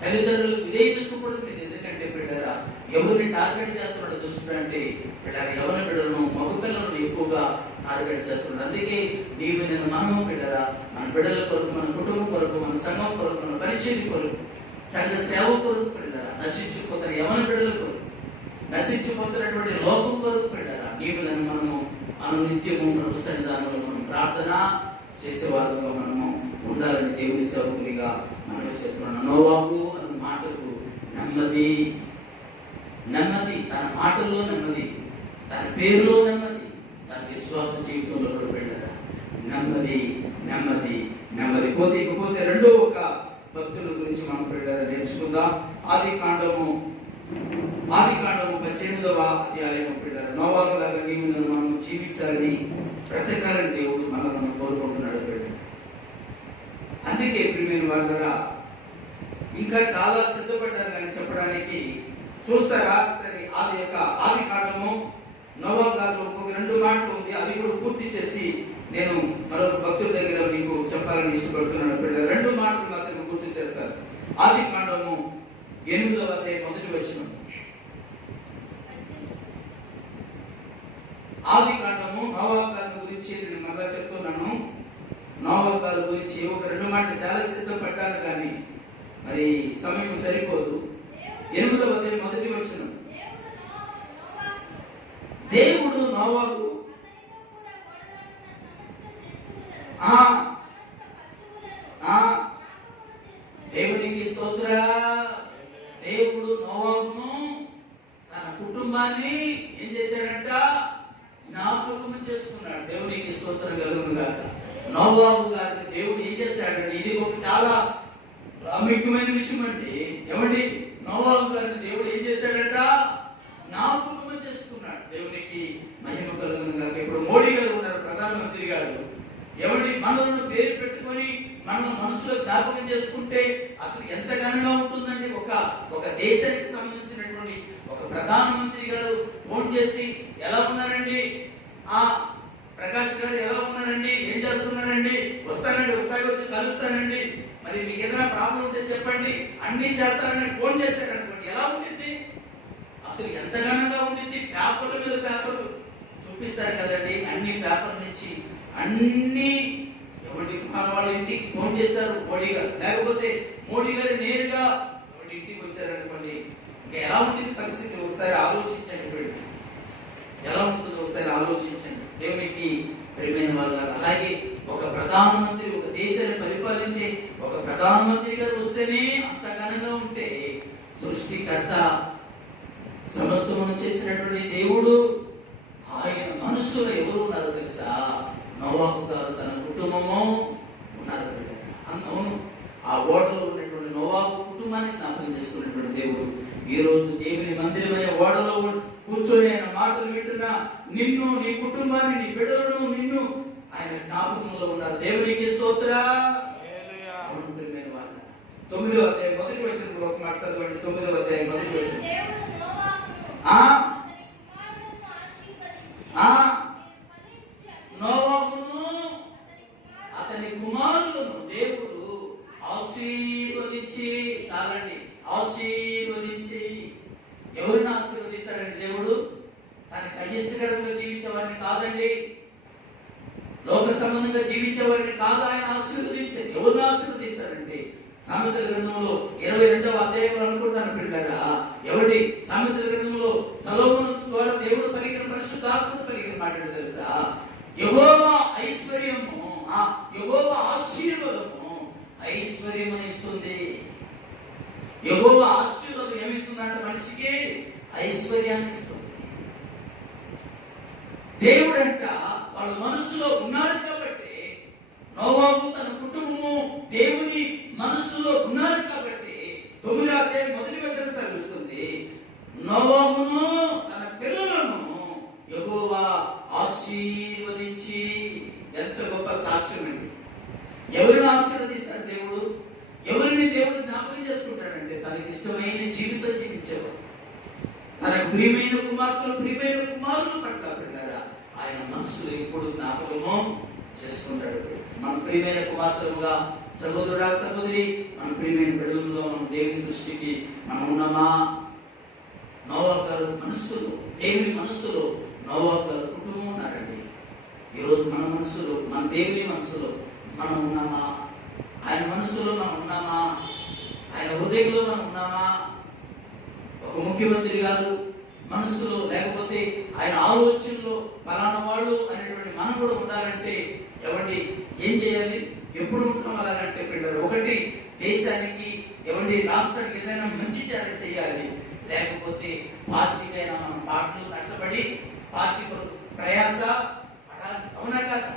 తల్లిదండ్రులు విధేయత చూపడం లేదు. ఎందుకంటే పిల్లరా ఎవరిని టార్గెట్ చేస్తున్నాడు దుష్టుడు అంటే పిల్లలు ఎవరి బిడ్డలను, మగపిల్లలను ఎక్కువగా టార్గెట్ చేసుకుంటాడు. అందుకే నీవు నేను మనము బిడ్డరా, మన బిడ్డల కొరకు, మన కుటుంబం కొరకు, మన సంఘం కొరకు, మన పరిచయం కొరకు, సంఘ సేవ కొరకు బిడ్డరా, నశించిపోతున్న యవన బిడ్డల కొరకు, నశించిపోతున్నటువంటి లోకం కొరకు బిడ్డరా, నీవు నేను మనము నిత్యము ప్రభు సన్నిధానంలో మనం ప్రార్థన చేసేవాళ్ళుగా మనము ఉండాలని దేవుని సేవకునిగా మనం చేస్తున్నాం. నోవాహు అన్న మాటకు నెమ్మది, నెమ్మది, తన మాటల్లో నెమ్మది, తన పేరులో నెమ్మది, తన విశ్వాస జీవితంలో కూడా పెట్టారా నెమ్మది, నెమ్మది, నెమ్మది. ఇకపోతే రెండో ఒక భక్తుల గురించి మనం పెట్టారా నేర్చుకుందాం. ఆది కాండము 18వ అధ్యాయం పెట్టారు. నోవాహు లాగా నీవు నన్ను మనం జీవించాలని, బ్రతకాలని దేవుడు మనం కోరుకుంటున్నాడు పెట్టారు. అందుకే ప్రియమైన వాళ్ళరా, ఇంకా చాలా సిద్ధపడ్డారు కానీ చెప్పడానికి చూస్తారా? సరే, ఆది కాండము నోవాహు గారు ఇంకొక 2 మాటలు ఉంది, అది కూడా పూర్తి చేసి నేను మరొక భక్తుల దగ్గర మీకు చెప్పాలని ఇష్టపడుతున్నాను పెట్టారు. 2 మాటలు మాత్రం పూర్తి చేస్తారు. ఆది కాండము 8వ అధ్యాయం 1వ వచనం. ఆది కాండము నోవాహు గారి గురించి నేను మళ్ళా చెప్తున్నాను. నోవాహు గారి గురించి ఒక 2 మాటలు చాలా సిద్ధపడ్డాను కానీ మరి సమయం సరిపోదు. 8వ అధ్యాయం 1వ వచనం. దేవుడు నోవాహు దేవునికి స్తోత్ర. దేవుడు నోవాహును తన కుటుంబాన్ని ఏం చేశాడంట? జ్ఞాపకం చేసుకున్నాడు. దేవునికి స్తోత్రం కలుగును గాక. నోవాహు గారిని దేవుడు ఏం చేశాడంటే, ఇది ఒక చాలా ప్రాముఖ్యమైన విషయం అండి. ఏమండి, నోవాహు గారిని దేవుడు ఏం చేశాడంట? జ్ఞాపకం చేసుకున్నాడు. దేవునికి మహిమ కలుగును గాక. ఇప్పుడు మోడీ గారు ఉన్నారు, ప్రధానమంత్రి గారు. ఏమండి, మనలను పేరు పెట్టుకొని మనం మనసులో జ్ఞాపకం చేసుకుంటే అసలు ఎంత ఘనంగా ఉంటుందండి. ఒక దేశానికి సంబంధించినటువంటి ఒక ప్రధానమంత్రి గారు ఫోన్ చేసి ఎలా ఉన్నారండి, ప్రకాష్ గారు ఎలా ఉన్నారండి, ఏం చేస్తున్నారండి, వస్తానండి, ఒకసారి వచ్చి కలుస్తానండి, మరి మీకు ఏదైనా ప్రాబ్లం ఉంటే చెప్పండి, అన్ని చేస్తారని ఫోన్ చేశారు అనుకోండి, ఎలా ఉంటుంది? అసలు ఎంత ఘనంగా ఉంటుంది. పేపర్ల మీద పేపర్లు చూపిస్తారు కదండి, అన్ని పేపర్ నుంచి అన్ని వాళ్ళ ఇంటికి ఫోన్ చేశారు మోడీ గారు, లేకపోతే మోడీ గారు నేరుగా ఇంటికి వచ్చారనుకోండి, ఇంకా ఎలా ఉంటుంది పరిస్థితి? ఒకసారి ఆలోచించండి, ఎలా ఉంటుందో ఒకసారి ఆలోచించండి. దేవునికి ప్రియమైన వాళ్ళ, అలాగే ఒక ప్రధానమంత్రి, ఒక దేశాన్ని పరిపాలించే ఒక ప్రధానమంత్రి గారు వస్తేనే అంత ఘనంగా ఉంటే, సృష్టికర్త సమస్తమును చేసినటువంటి దేవుడు, ఆయన మనసులో ఎవరు ఉన్నారో తెలుసా? నోవాహు గారు తన కుటుంబము ఉన్నారు. అవును, ఆ ఓడలో ఉన్నటువంటి నోవాహు కుటుంబాన్ని జ్ఞాపకం చేసుకున్నటువంటి దేవుడు ఈ రోజు దేవుని మందిరమైన ఓడలో కూర్చొని ఆయన మాటలు వింటున్నా నిన్ను, నీ కుటుంబాన్ని, నీ బిడ్డలను, నిన్ను ఆయన జ్ఞాపకంలో ఉన్నారు. దేవునికి స్తోత్ర. 9వ అధ్యాయం 1వ వచనం ఒక మాట చదవండి. 9వ అధ్యాయం 1వ వచనం. నోవాహును అతని కుమారులను దేవుడు ఆశీర్వదించి, చాలండి, ఆశీర్వదించి. ఎవరిని ఆశీర్వదిస్తాడండి దేవుడు? తనకి అయిష్టకరంగా జీవించే వారిని కాదండి, లోక సంబంధంగా జీవించే వారిని కాదు ఆయన ఆశీర్వదించేది. ఎవరిని ఆశీర్వదిస్తాడంటే, సామెతల గ్రంథంలో 22వ అధ్యాయంలో అనుకుంటాను పిల్లరా, ఎవరి సామెతల గ్రంథంలో సొలొమోను ద్వారా దేవుడు పలికిన పరిశుద్ధాత్మను పలికిన మాట తెలుసా? యెహోవా ఐశ్వర్యము, యెహోవా ఆశీర్వాదము ఐశ్వర్యము ఇస్తుంది. యెహోవా ఆశీర్వాదం ఏమిస్తుందంటే మనిషికి ఐశ్వర్యాన్ని ఇస్తుంది. దేవుడంట వాళ్ళ మనసులో ఉన్నారు కాబట్టి, నోవాహు తన కుటుంబము దేవుని మనసులో ఉన్నారు కాబట్టి 9వ అధ్యాయం 1వ వచనం చదివిస్తుంది, నోవాహును తన పిల్లలను యెహోవా ఆశీర్వదించి. ఎంత గొప్ప సాక్ష్యం అండి. ఎవరిని ఆశీర్వదిస్తాడు దేవుడు? ఎవరిని దేవుడు జ్ఞాపకం చేసుకుంటాడంటే, తనకి ఇష్టమైన జీవితం జీవించేవారు, తనకు ప్రియమైన కుమార్తెలు, ప్రియమైన కుమారులు పట్టారా ఆయన మనసులో ఎప్పుడు జ్ఞాపకము చేసుకుంటాడు. మన ప్రియమైన కుమార్తెలుగా, సహోదరుడా సహోదరి, మన ప్రియమైన బిడ్డలలో మనం దేవుని దృష్టికి మనం ఉన్నామా? నోవాహు గారు మనస్సులో, దేవుని మనస్సులో నోవాహు గారు కుటుంబం ఉన్నారండి. ఈరోజు మన మనసులో, మన దేవుని మనసులో మనం ఉన్నామా? ఆయన మనసులో మనం ఉన్నామా? ఆయన హృదయంలో మనం ఉన్నామా? ఒక ముఖ్యమంత్రి గారు మనసులో, లేకపోతే ఆయన ఆలోచనలో పలానా వాడు అనేటువంటి మనం కూడా ఉండాలంటే ఎవండి ఏం చేయాలి? ఎప్పుడు ఉంటాం అలాగంటే పిల్లలు, ఒకటి దేశానికి ఎవండి రాష్ట్రానికి ఏదైనా మంచి చేయాలి, లేకపోతే పార్టీకైనా మనం పాటలు కష్టపడి పార్టీ కొరకు ప్రయాస పడాలి. అవునా కదా?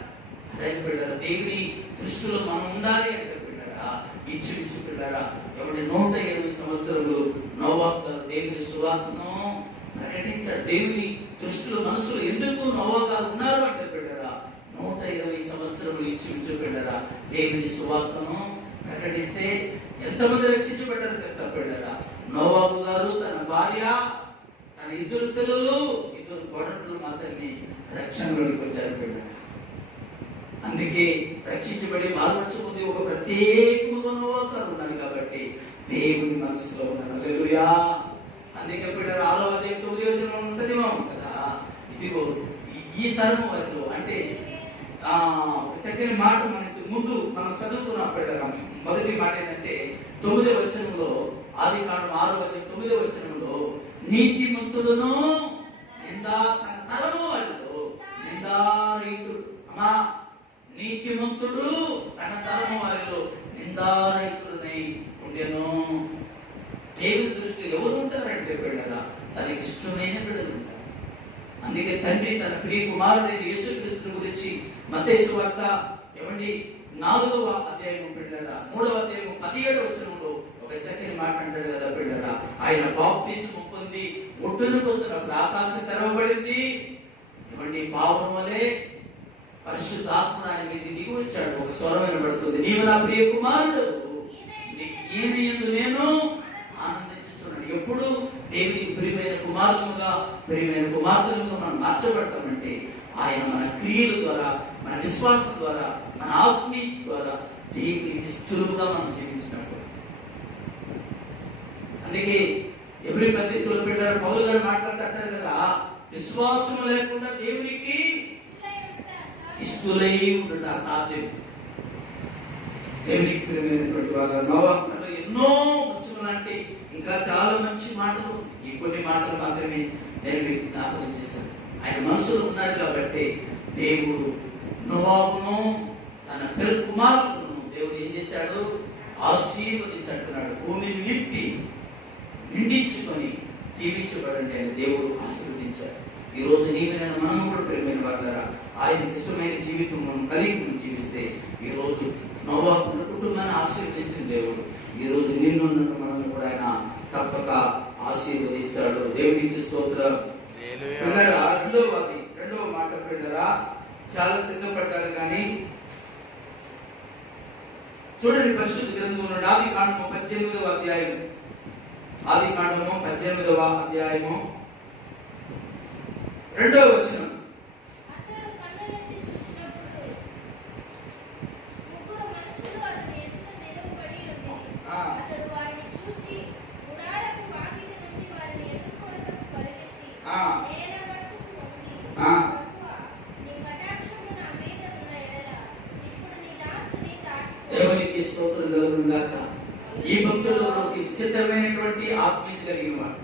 అదే పిల్లరా, దేవుని దృష్టిలో మనం ఉండాలి అంటే పిల్లరా, ఇచ్చు పిల్లరా, ఎవరి 120 సంవత్సరములు నోవాహు గారు దేవుని సువార్తను ప్రకటించాడు. దేవుని దృష్టిలో మనసులో ఎందుకు నోవాహు గారు ఉన్నారు అంటే పిల్లరా, 120 సంవత్సరములు ఇచ్చు పిల్లరా దేవుని సువార్తను ప్రకటిస్తే ఎంతమంది రక్షించబడ్డారు తెలుసా పిల్లరా? నోవాహు గారు, తన భార్య, తన 2 పిల్లలు, 2 కోడళ్ళు మాత్రమే రక్షణలోకి వచ్చారు పిల్లరా. అందుకే రక్షించబడి మార్చబడి ఒక ప్రత్యేకముగా నోవాహు గారు ఉన్నారు కాబట్టి దేవుని మనసులో ఉన్నారు. హల్లెలూయా. అందుకే పిల్లలు 6వ అధ్యాయం 9వ వచనం చదివాం కదా. ఇదిగో ఈ తరం వారిలో అంటే ఒక చక్కని మాట మనకి ముందు మనం చదువుకున్నాం పిల్లల. మొదటి మాట ఏంటంటే 9వ వచనంలో, ఆదికాండం 6వ అధ్యాయం 9వ వచనంలో, నీతిమంతుడును తన తరము వారిలో నిందారహితుడు. అమ్మా, నీతిమంతుడు తన తరము వారిలో నిందారహితుడనై ఉండెను. దేవుని దృష్టిలో ఎవరు ఉంటారంటే పిల్లరా, తనకి ఇష్టమైన బిడ్డలు ఉంటారు. అందుకే తండ్రి తన ప్రియ కుమారుడైన యేసుక్రీస్తు గురించి మత్తయి సువార్త 4వ అధ్యాయం పిల్లరా 3వ అధ్యాయం 17వ వచనంలో ఒక చక్కని మాట అంటాడు కదా పిల్లరా, ఆయన బాప్తిస్మం పొంది ఒడ్డునకు వస్తున్నప్పుడు ఆకాశం తెరవబడింది. పావురం వలె పరిశుద్ధాత్మ ఆయన మీద దిగి వచ్చాడు. ఒక స్వరం వినబడుతుంది, నీవు నా ప్రియ కుమారుడు, ఈయన యందు నేను ఆనందించుచున్నాను. ఎప్పుడు దేవునికి ప్రియమైన కుమారులుగా, ప్రియమైన కుమార్తెలుగా మనం మార్చబడతామంటే ఆయన మన క్రియల ద్వారా, మన విశ్వాసం ద్వారా, మన ఆత్మీయ ద్వారా దేవునికి స్థిరులుగా మనం జీవించినప్పుడు. అందుకే ఎవరి పత్రికలో పెట్టారు, పౌలు గారు మాట్లాడుతుంటారు కదా, విశ్వాసం లేకుండా దేవునికి ఇష్టలై ఉండట అసాధ్యం. దేవునికి ప్రియమైనటువంటి వాళ్ళ నోవాహులో ఎన్నో ముచ్చమలాంటి ఇంకా చాలా మంచి మాటలు, ఈ కొన్ని మాటలు మాత్రమే నేను మీకు జ్ఞాపకం చేశాను. ఆయన మనసులో ఉన్నారు కాబట్టి దేవుడు నోవాహును తన పెరు కుమారులను దేవుడు ఏం చేశాడు, ఆశీర్వదించంటున్నాడు. భూమిని నింపి నిండించుకొని జీవించబడండి అని దేవుడు ఆశీర్వదించాడు. ఈ రోజు నీవైనా మనం కూడా ప్రియమైన వాళ్ళరా ఆయన ఇష్టమైన జీవితం మనం కలిగి మనం జీవిస్తే ఈ రోజు నోవాహు కుటుంబాన్ని ఆశీర్వదించిన దేవుడు ఈ రోజు నిన్ను మనల్ని కూడా ఆయన తప్పక ఆశీర్వదిస్తాడు. దేవునికి స్తోత్రం. రెండవ మాట పిల్లరా, చాలా సిద్ధపడ్డారు కానీ చూడండి, పరిశుద్ధ గ్రంథంలో ఆదికాండము 18వ అధ్యాయం, ఆదికాండము 18వ అధ్యాయము 2వ వచనం. దేవునికి స్తోత్రం కలుగును గాక. ఈ భక్తుడు కూడా ఒక విచిత్రమైనటువంటి ఆత్మీయత కలిగిన వాడు.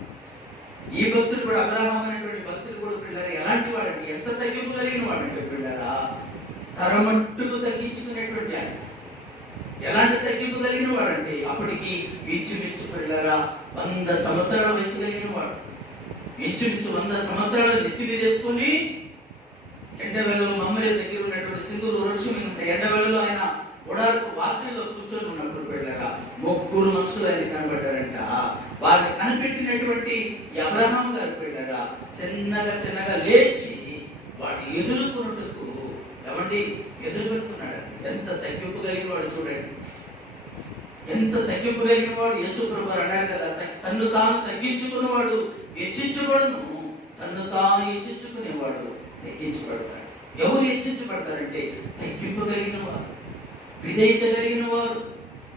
ఈ భక్తుడు కూడా అబ్రహామైనటువంటి భక్తుడు కూడా పిల్లలు ఎలాంటి వాడంటే, ఎంత తగ్గింపు కలిగిన వాడంటే పిల్లరా, తరమట్టుకు తగ్గించుకునేటువంటి ఆయన. ఎలాంటి తగ్గింపు కలిగిన వాడంటే అప్పటికి ఇంచుమించు పిల్లరా 100 సంవత్సరాల వయసు కలిగిన వాడు. ఇంచుమించు 100 సంవత్సరాలు నెత్తి మీద వేసుకొని ఎండవేళలో మమ్మల్ని దగ్గర ఉన్నటువంటి సింధూరు వృక్షం ఎండవేళలో ఆయన ఉడారుకు వాకిలిలో కూర్చొని ఉన్నప్పుడు పిల్లరా 3 మనుషులు ఆయన కనబడ్డారంట. వారిని కనిపెట్టినటువంటి అబ్రహాం గారు పిల్లరా చిన్నగా లేచి వాటి ఎదుర్కొన్నట్టుకు ఎదురు పెట్టుకున్నాడు. ఎంత తగ్గింపు కలిగిన వాడు చూడండి, ఎంత తగ్గింపు కలిగిన వాడు. యేసు ప్రభువు అన్నారు కదా, తన్ను తాను తగ్గించుకునేవాడు హెచ్చించబడును, తన్ను తాను హెచ్చించుకునేవాడు తగ్గించబడతాడు. ఎవరు హెచ్చించబడతారంటే తగ్గింపు కలిగిన వారు, విధేయత కలిగిన వారు,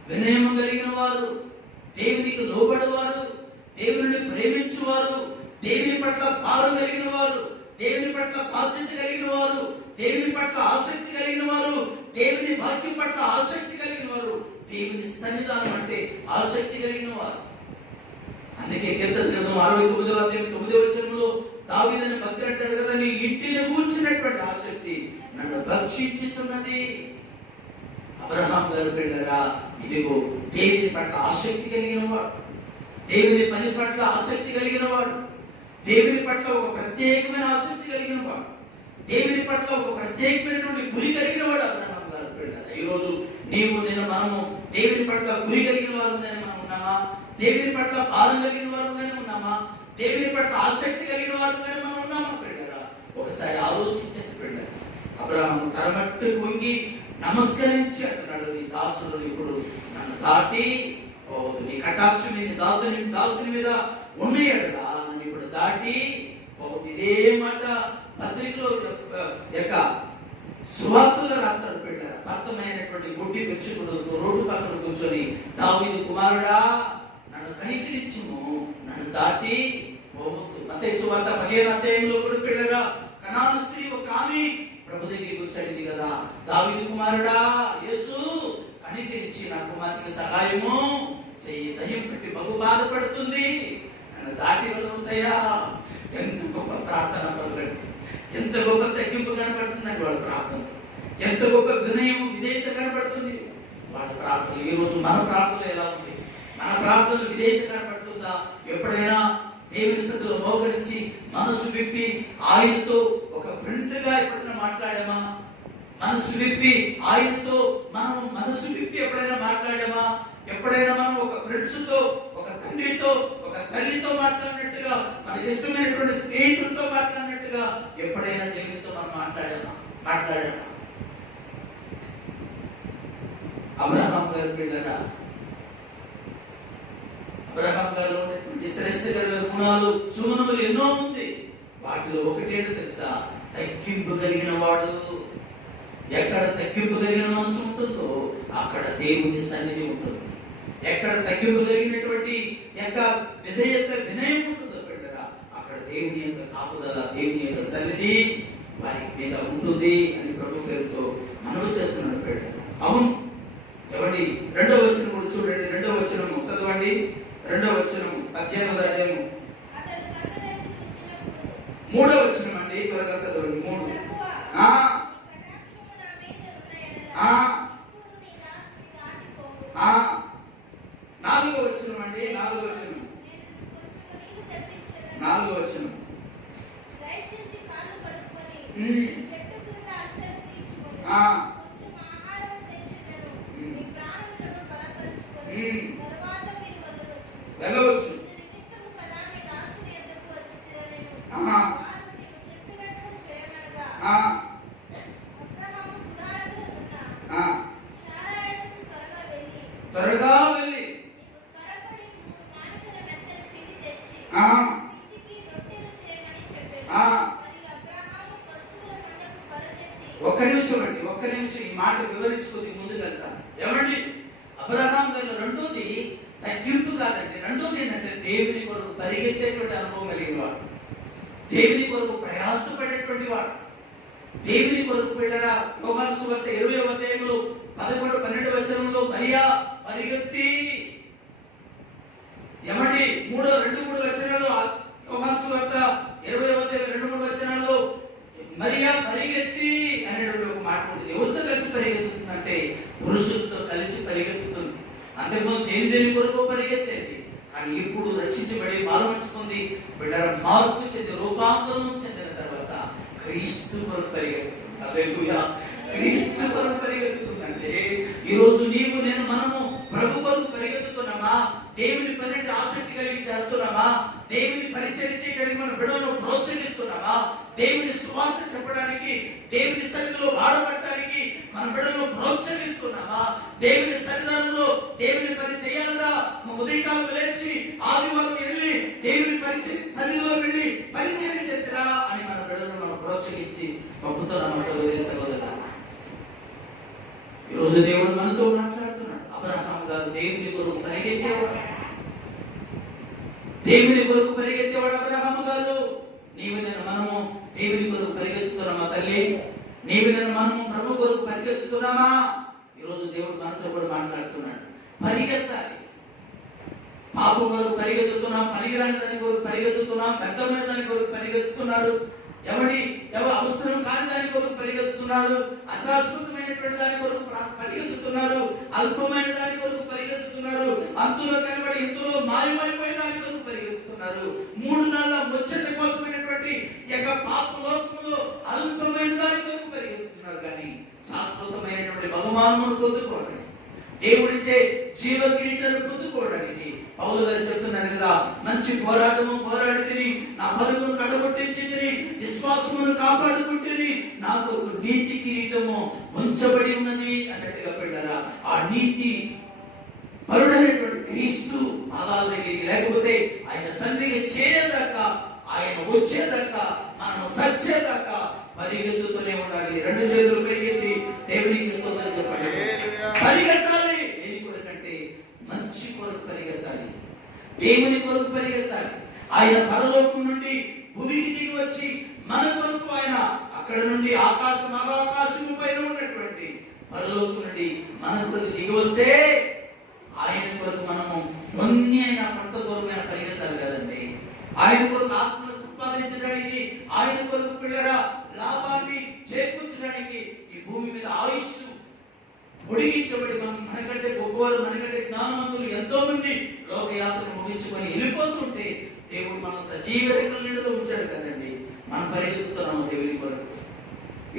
వినయం కలిగిన వారు, దేవునికి లోబడేవారు, దేవుని ప్రేమించువారు, దేవుని పట్ల భారం కలిగిన వారు, దేవుని పట్ల బాధ్యత కలిగిన వారు, దేవుని పట్ల ఆసక్తి కలిగిన వారు, దేవుని వాక్యం పట్ల ఆసక్తి కలిగిన వారు, దేవుని సన్నిధానం అంటే ఆసక్తి కలిగిన వారు. అందుకే కీర్తన గ్రంథం 69వ అధ్యాయం 9వ వచనంలో దావీదుని భక్తుడు అంటాడు కదా, నీ ఇంటిని కూర్చున్నటువంటి ఆసక్తి నన్ను భక్షించుచున్నది. అబ్రహాం గారు పిల్లరా, ఇదిగో దేవుని పట్ల ఆసక్తి కలిగిన వాడు, దేవుని పని పట్ల ఆసక్తి కలిగిన వాడు, దేవుని పట్ల ఒక ప్రత్యేకమైన ఆసక్తి కలిగిన వాడు, దేవుని పట్ల ఒక ప్రత్యేకమైనటువంటి గురి కలిగిన వాడు అబ్రహాం గారు పిల్లరా. ఈరోజు నీవు నేను మనము దేవుని పట్ల గురి కలిగిన వారుగానే మనం ఉన్నామా? దేవుని పట్ల భారం కలిగిన వారుగానే ఉన్నామా? దేవుని పట్ల ఆసక్తి కలిగిన వారుగానే మనం ఉన్నామా పిల్లరా? ఒకసారి ఆలోచించండి పిల్లరా. అబ్రహాము తలమట్టు వంగి నమస్కరించి అంటున్నాడు, నీ దాసుడు ఇప్పుడు నన్ను దాటి పోవద్దు, నీ కటాక్షం నీ దాసుని మీద ఉన్నాయడదా, నన్ను ఇప్పుడు దాటి పోవద్దు. ఇదే మాట పత్రికలో యొక్క సువార్తలో రాస్తాడు పెట్టారు. భక్తమైనటువంటి గుడ్డి భిక్షకుడు రోడ్డు పక్కన కూర్చొని, దావీదు కుమారుడా నన్ను కనికరించుము, నన్ను దాటి పోవద్దు. మత్తయి సువార్త 15వ అధ్యాయంలో కూడా పెట్టారా, కనాను స్త్రీ ఒక ఆమె ప్రభు దగ్గరికి వచ్చాడు కదా, దావీదు కుమారుడా యేసు కనికరించి నా కుమార్తెకి సహాయము చెయ్యి, దయ్యం పెట్టి బహు బాధపడుతుంది, నన్ను దాటి వెళ్ళవుతాయా. ఎంత గొప్ప ప్రార్థన పరులండి, ఎంత గొప్ప తగ్గింపు కనబడుతుందండి వాళ్ళ ప్రార్థన, ఎంత గొప్ప వినయం విధేయత కనబడుతుంది వాళ్ళ ప్రార్థన. ఈ రోజు మన ప్రార్థన ఎలా ఉంది? మన ప్రార్థన విధేయత కనబడుతుందా? ఎప్పుడైనా దేవుని సన్నిధిలో మోకరించి మనసు విప్పి ఆయనతో ఒక ఫ్రెండ్ గా ఎప్పుడైనా మాట్లాడామా? మనసు విప్పి ఆయనతో మనం మనసు విప్పి ఎప్పుడైనా మాట్లాడామా? ఎప్పుడైనా మనం ఒక ఫ్రెండ్స్ తో, ఒక తండ్రితో, ఒక తల్లితో మాట్లాడినట్టుగా, మనకి ఇష్టమైనటువంటి స్నేహితులతో మాట్లాడినట్టుగా ఎప్పుడైనా దేవునితో మనం మాట్లాడామా? అబ్రహాం గారు పిల్లరా, అబ్రహాం గారు ఉన్నటువంటి శ్రేష్టకరమైన గుణాలు సుగుణములు ఎన్నో ఉంది. వాటిలో ఒకటేంటో తెలుసా? తగ్గింపు కలిగిన వాడు. ఎక్కడ తగ్గింపు కలిగిన మనసు ఉంటుందో అక్కడ దేవుని సన్నిధి ఉంటుంది. ఎక్కడ తగ్గింపు కలిగినటువంటి యొక్క విధేయత వినయం ఉంటుందో పెట్టరా, అక్కడ దేవుని యొక్క కాపుదల, దేవుని యొక్క సన్నిధి వారి మీద ఉంటుంది అని ప్రభు పేరుతో మనవి చేస్తున్నాడు పెట్టారు. అవును, ఎవరి 2వ వచనం కూడా చూడండి, 2వ వచనము చదవండి. 2వ వచనము 18వ అధ్యాయము 3వ వచనం అండి, త్వరగా చదవండి. 3 4వ వచనం అండి, 4వ వచనం 4వ వచనం వెళ్ళవచ్చు. త్వరగా వెళ్ళి ఒక్క నిమిషం అండి, ఒక్క నిమిషం ఈ మాట వివరించుకొని ముందుకెళ్తాం. ఏమండి, అబ్రహాం గారు రెండోది తగ్గింపు కాదండి, రెండోది ఏంటంటే దేవుని కొరకు పరిగెత్తేటువంటి అనుభవం కలిగిన వాడు, దేవుని కొరకు ప్రయాసపడేటువంటి వాడు, దేవుని కొరకు వెళ్ళరా. యోహాను సువార్త 20వ అధ్యాయంలో 11, 12 వచనంలో మరియా పరిగెత్తి, ఏమండి 2-3 వచనాల్లో యోహాను సువార్త 20వ అధ్యాయం 2-3 వచనాల్లో మరియా పరిగెత్తి అనేటువంటి ఒక మాట ఉంటుంది. ఎవరితో కలిసి పరిగెత్తుతుందంటే పురుషులతో కలిసి పరిగెత్తుతుంది. అంతకుముందు దేని కొరకు పరిగెత్తేది, కానీ ఇప్పుడు రక్షించబడి మారుమర్చుకుంది బిడ్డల మార్పు చెంది రూపాంతరం చెందిన తర్వాత క్రీస్తు కొరకు పరిగెత్తుతుంది. హల్లెలూయా, క్రీస్తు కొరకు పరిగెత్తుతుందంటే ఈరోజు నీవు నేను మనము ప్రభు కొరకు పరిగెత్తుతున్నామా? దేవుని పనిని ఆసక్తి కలిగి చేస్తున్నామా? దేవుని పరిచయం చేయడానికి మన బిడ్డలను ప్రోత్సహిస్తున్నామా? దేవుని సువార్త చెప్పడానికి, దేవుని సన్నిధిలో వాడబట్టడానికి మన బిడ్డలను ప్రోత్సహిస్తున్నామా? దేవుని సన్నిధానంలో దేవుని పని చేయాలరా, ఉదయకాలం లేచి ఆదివారం వెళ్ళి దేవుని పరిచయం సన్నిధిలో వెళ్ళి పరిచయం చేసిరా అని మన బిడ్డలను మనం ప్రోత్సహించి పంపుతున్నామా? సహోదరి సహోదరులారా, ఈరోజు దేవుడు మనతో మాట్లాడుతున్నాడు. అబ్రహాం గారు దేవుని కొరకు పరిగెత్తేవాడు, దేవుని కొరకు పరిగెత్తేవాడు అబ్రహాము గారు. నీవు నేను మనము దేవుని కొరకు పరిగెత్తుతున్నామా తల్లి? నీవు నేను మనము ప్రభు కొరకు పరిగెత్తుతున్నామా? ఈరోజు దేవుడు మనతో కూడా మాట్లాడుతున్నాడు. పరిగెత్తాలి. పాపం కొరకు పరిగెత్తుతున్నాం, పనికిరాని దాని కొరకు పరిగెత్తుతున్నాం, వ్యర్థమైన దాని కొరకు పరిగెత్తుతున్నారు, ఎవరి అవసరం కాని దాని కొరకు పరిగెత్తుతున్నారు, అశాశ్వతమైనటువంటి దాని కొరకు పరిగెత్తుతున్నారు, అల్పమైన దాని కొరకు పరిగెత్తుతున్నారు, అంతులో కనబడి ఇంతలో మాయమైపోయే దాని కొరకు పరిగెత్తుతున్నారు. 3 నెలల ముచ్చట కోసమైనటువంటి పాప లోకములో అల్పమైన దాని కొరకు పరిగెత్తుతున్నారు. కానీ శాశ్వతమైనటువంటి బహుమానమును పొందుకోవడానికి, దేవుడిచ్చే జీవ కిరీటాన్ని పొందుకోవడానికి పౌలు గారు చెప్తున్నారు కదా, మంచి పోరాటము పోరాడి తిని, నా పరుగును కడగొట్టించి తిని, విశ్వాసమును కాపాడుకుంటుని, నాకు నీతి కిరీటము ఉంచబడి ఉన్నది అన్నట్టుగా పెట్టారా. ఆ నీతి పరుడైనటువంటి క్రీస్తు పాదాల దగ్గరికి, లేకపోతే ఆయన సన్నిధికి చేరేదాకా, ఆయన వచ్చేదాకా, మనం సచ్చేదాకా పరిగెత్తుతూనే ఉండాలి. 2 చేతులు పైకెత్తి దేవునికి స్తోత్రం చెప్పండి. పరిగెత్తాలి. దేని కొరకంటే మంచి కొరకు పరిగెత్తాలి, దేవుని కొరకు పరిగెత్తాలి. ఆయన పరలోకం నుండి భూమికి దిగి వచ్చి మన కొరకు, ఆయన అక్కడ నుండి ఆకాశము పైన ఉన్నటువంటి పరలోకం నుండి మన కొరకు దిగి వస్తే ఆయన కొరకు మనము కొన్ని అయిన కొంత దూరమైన పరిగెత్తాలి కదండి. ఆయన కొరకు ఆత్మను సంపాదించడానికి, ఆయన కొరకు పిల్లల లాభాన్ని చేకూర్చడానికి ఈ భూమి మీద ఆయుష్ పొడిగించబడి మనకంటే గొప్పవారు, మనకంటే జ్ఞానవంతులు ఎంతో మంది లోకయాత్రను ముగించుకొని వెళ్ళిపోతుంటే దేవుడు మనం సజీవ రెక్కల నీడలో ఉంచాడు కదండి. మనం పరిగెత్తుతున్నాము దేవుని కొరకు.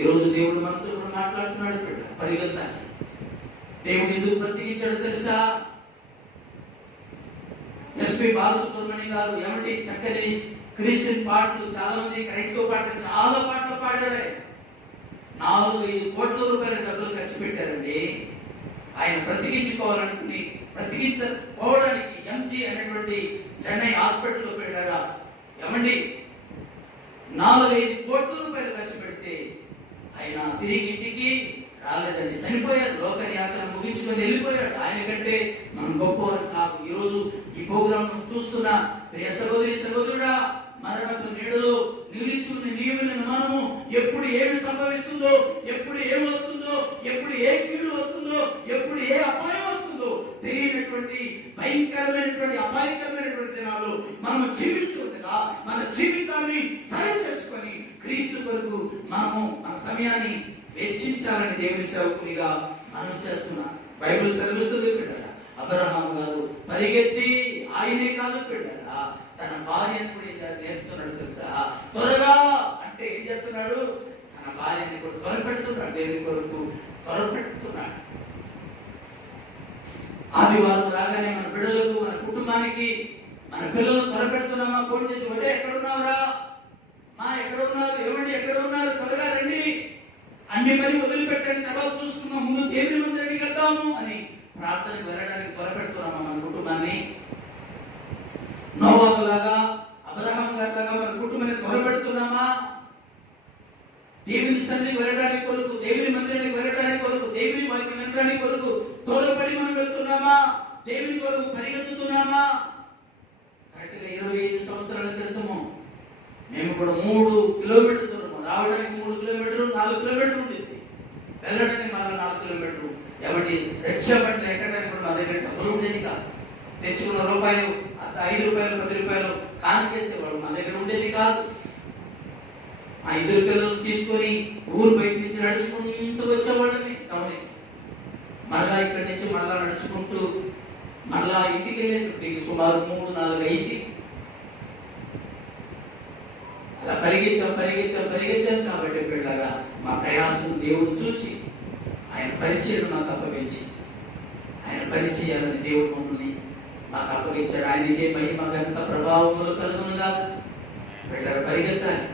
ఈరోజు దేవుడు మనతో కూడా మాట్లాడుతున్నాడు. పరిగెత్తాలి. దేవుడు ఎందుకు బ్రతికించాడు తెలుసా? ఎస్పి బాలసుబ్రహ్మణ్యం గారు ఏమంటే చక్కని క్రిస్టియన్ పాటలు, చాలా మంది క్రైస్తవ పాటలు, చాలా పాటలు పాడారు. 4-5 కోట్ల రూపాయల డబ్బులు ఖర్చు పెట్టారండి. ఆయన బ్రతికించుకోవాలనుకుని, బ్రతికించుకోవడానికి ఎంజీ అనేటువంటి చెన్నై హాస్పిటల్లో పెట్టారా. ఏమండి 4-5 కోట్ల రూపాయలు ఖర్చు పెడితే ఆయన తిరిగి ఇంటికి రాలేదండి, చనిపోయాడు. లోకయాత్ర ముగించుకొని వెళ్ళిపోయాడు. ఆయన కంటే మనం గొప్పవారు కాదు. ఈరోజు ఈ ప్రోగ్రామ్ చూస్తున్న ప్రియ సహోదరి సహోదరుడా, మరణపు నీడలో నిలిచుకుని నీవుని మనము ఎప్పుడు ఏమి సంభవిస్తుందో, ఎప్పుడు ఏమి వస్తుందో, ఎప్పుడు ఏ కీడు వస్తుందో, ఎప్పుడు ఏ అపాయం వస్తుందో తెలియనటువంటి భయంకరమైనటువంటి అపాయకరమైనటువంటి దినాలు మనము జీవిస్తుండగా మన జీవితాన్ని సరి చేసుకొని క్రీస్తు కొరకు మనము మన సమయాన్ని వెచ్చించాలని దేవుని సేవకునిగా మనం చేస్తున్నాం. బైబిల్ సెలవిస్తుంది బిడ్డరా, అబ్రహాము గారు పరిగెత్తి ఆయనే కాదు బిడ్డరా, తన భార్యను కూడా నేర్పుతున్నాడు తెలుసా. త్వరగా అంటే ఏం చేస్తున్నాడు? తన భార్యని కూడా త్వరపెడుతున్నాడు, దేవుని కొరకు త్వరపెడుతున్నాడు. ఆదివారం రాగానే మన బిడ్డలకు, మన కుటుంబానికి, మన పిల్లలు త్వరపెడుతున్నామా? ఫోన్ చేసి, ఒరే ఎక్కడున్నావురా, మా ఎక్కడున్నారు, ఏమండి ఎక్కడ ఉన్నారు, త్వరగా రండి, అన్ని పని వదిలిపెట్టండి, తర్వాత చూసుకున్నాం, ముందు దేవుని మందిరానికి వెళ్దాము అని ప్రార్థనకు వెళ్ళడానికి త్వరపెడుతున్నామా మన కుటుంబాన్ని? నోవాహు లాగా, అబ్రహాము గారిలాగా మన కుటుంబాన్ని త్వరపెడుతున్నామా? దేవుని సన్నిధికి వెళ్ళడానికి కొరకు, దేవుని మందిరానికి వెళ్ళడానికి కొరకు, దేవుని వాక్యం వినడానికి కొరకు త్వరపడి మనం వెళ్తున్నామా? దేవుని కొరకు పరిగెత్తుతున్నామా? కరెక్ట్గా 25 సంవత్సరాల క్రితము మేము కూడా 3 కిలోమీటర్లు దూరము, రావడానికి 3 కిలోమీటర్లు, 4 కిలోమీటర్లు ఉండేది, వెళ్ళడానికి మళ్ళీ 4 కిలోమీటర్లు. ఎవరి రిక్షా బండి ఎక్కడానికి కూడా మా దగ్గర డబ్బులు ఉండేది కాదు. తెచ్చుకున్న రూపాయలు 5 రూపాయలు 10 రూపాయలు కానికేసేవాడు, మా దగ్గర ఉండేది కాదు. ఆ 2 పిల్లలు తీసుకొని ఊరు బయట నుంచి నడుచుకుంటూ వచ్చేవాళ్ళని టౌన్కి. మళ్ళా ఇక్కడి నుంచి మళ్ళా నడుచుకుంటూ మళ్ళా ఇంటికి వెళ్ళేటప్పటికి సుమారు 3-4 అయింది. అలా పరిగెత్తాం కాబట్టి పిల్లగా మా ప్రయాసం దేవుడు చూచి ఆయన పరిచయం మాకు అప్పగించి, ఆయన పరిచయాలని దేవుడు మమ్మల్ని మాకు అప్పగించాడు. ఆయనకే మహిమ ఘనత ప్రభావములు కలుగును కాదు. పిల్లల పరిగెత్తాలి.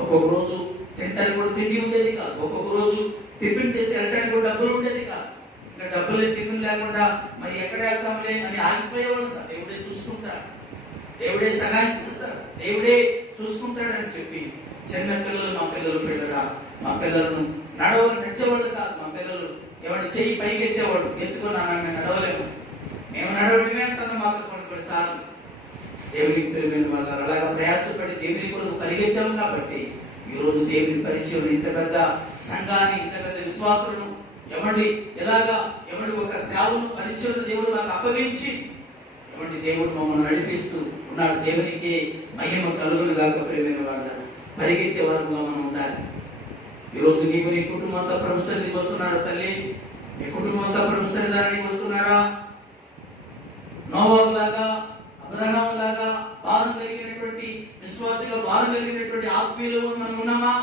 ఒక్కొక్క రోజు తినడానికి కూడా తిండి ఉండేది కాదు, ఒక్కొక్క రోజు టిఫిన్ చేసి వెళ్ళడానికి కూడా డబ్బులు ఉండేది కాదు. ఇంకా డబ్బులు టిఫిన్ లేకుండా మరి ఎక్కడ వెళ్తాంలే అని ఆగిపోయేవాళ్ళు. దేవుడే చూసుకుంటాడు, దేవుడే సహాయం చేస్తాడు, దేవుడే చూసుకుంటాడని చెప్పి చిన్న పిల్లలు, మా పిల్లలు పిల్లరా, మా పిల్లలను నడిచేవాళ్ళు కాదు. మా పిల్లలు ఏమంటే చెయ్యి పైకి ఎత్తేవాడు, ఎత్తుకొని మేము నడవలేము, మేము నడవడమే అంత మాత్రం కొన్నిసార్లు దేవునికి ప్రియమైన వాళ్ళు అలాగా ప్రయాసపడి దేవుని కొరకు పరిగెత్తాము కాబట్టి ఈ రోజు దేవుని పరిచయం ఇంత పెద్ద సంఘాన్ని, ఇంత పెద్ద విశ్వాసులను ఏమండి ఒక సేవను పరిచయం దేవుడు మాకు అప్పగించి దేవుడు మమ్మల్ని నడిపిస్తూ ఉన్నాడు. దేవునికి మహిమ కలుగును గాక. ప్రియమైన వాళ్ళ పరిగెత్తే వరకు మనం ఉండాలి. ఈరోజు నీవు నీ కుటుంబం అంతా ప్రభు సన్నిధికి వస్తున్నారా తల్లి? నీ కుటుంబం అంతా ప్రభు సన్నిధానానికి వస్తున్నారా? నోవాహు లాగా, అబ్రహాము లాగా భారం కలిగినటువంటి విశ్వాసిగా భారం కలిగినటువంటి ఆత్మీయులు మనం ఉన్నామా?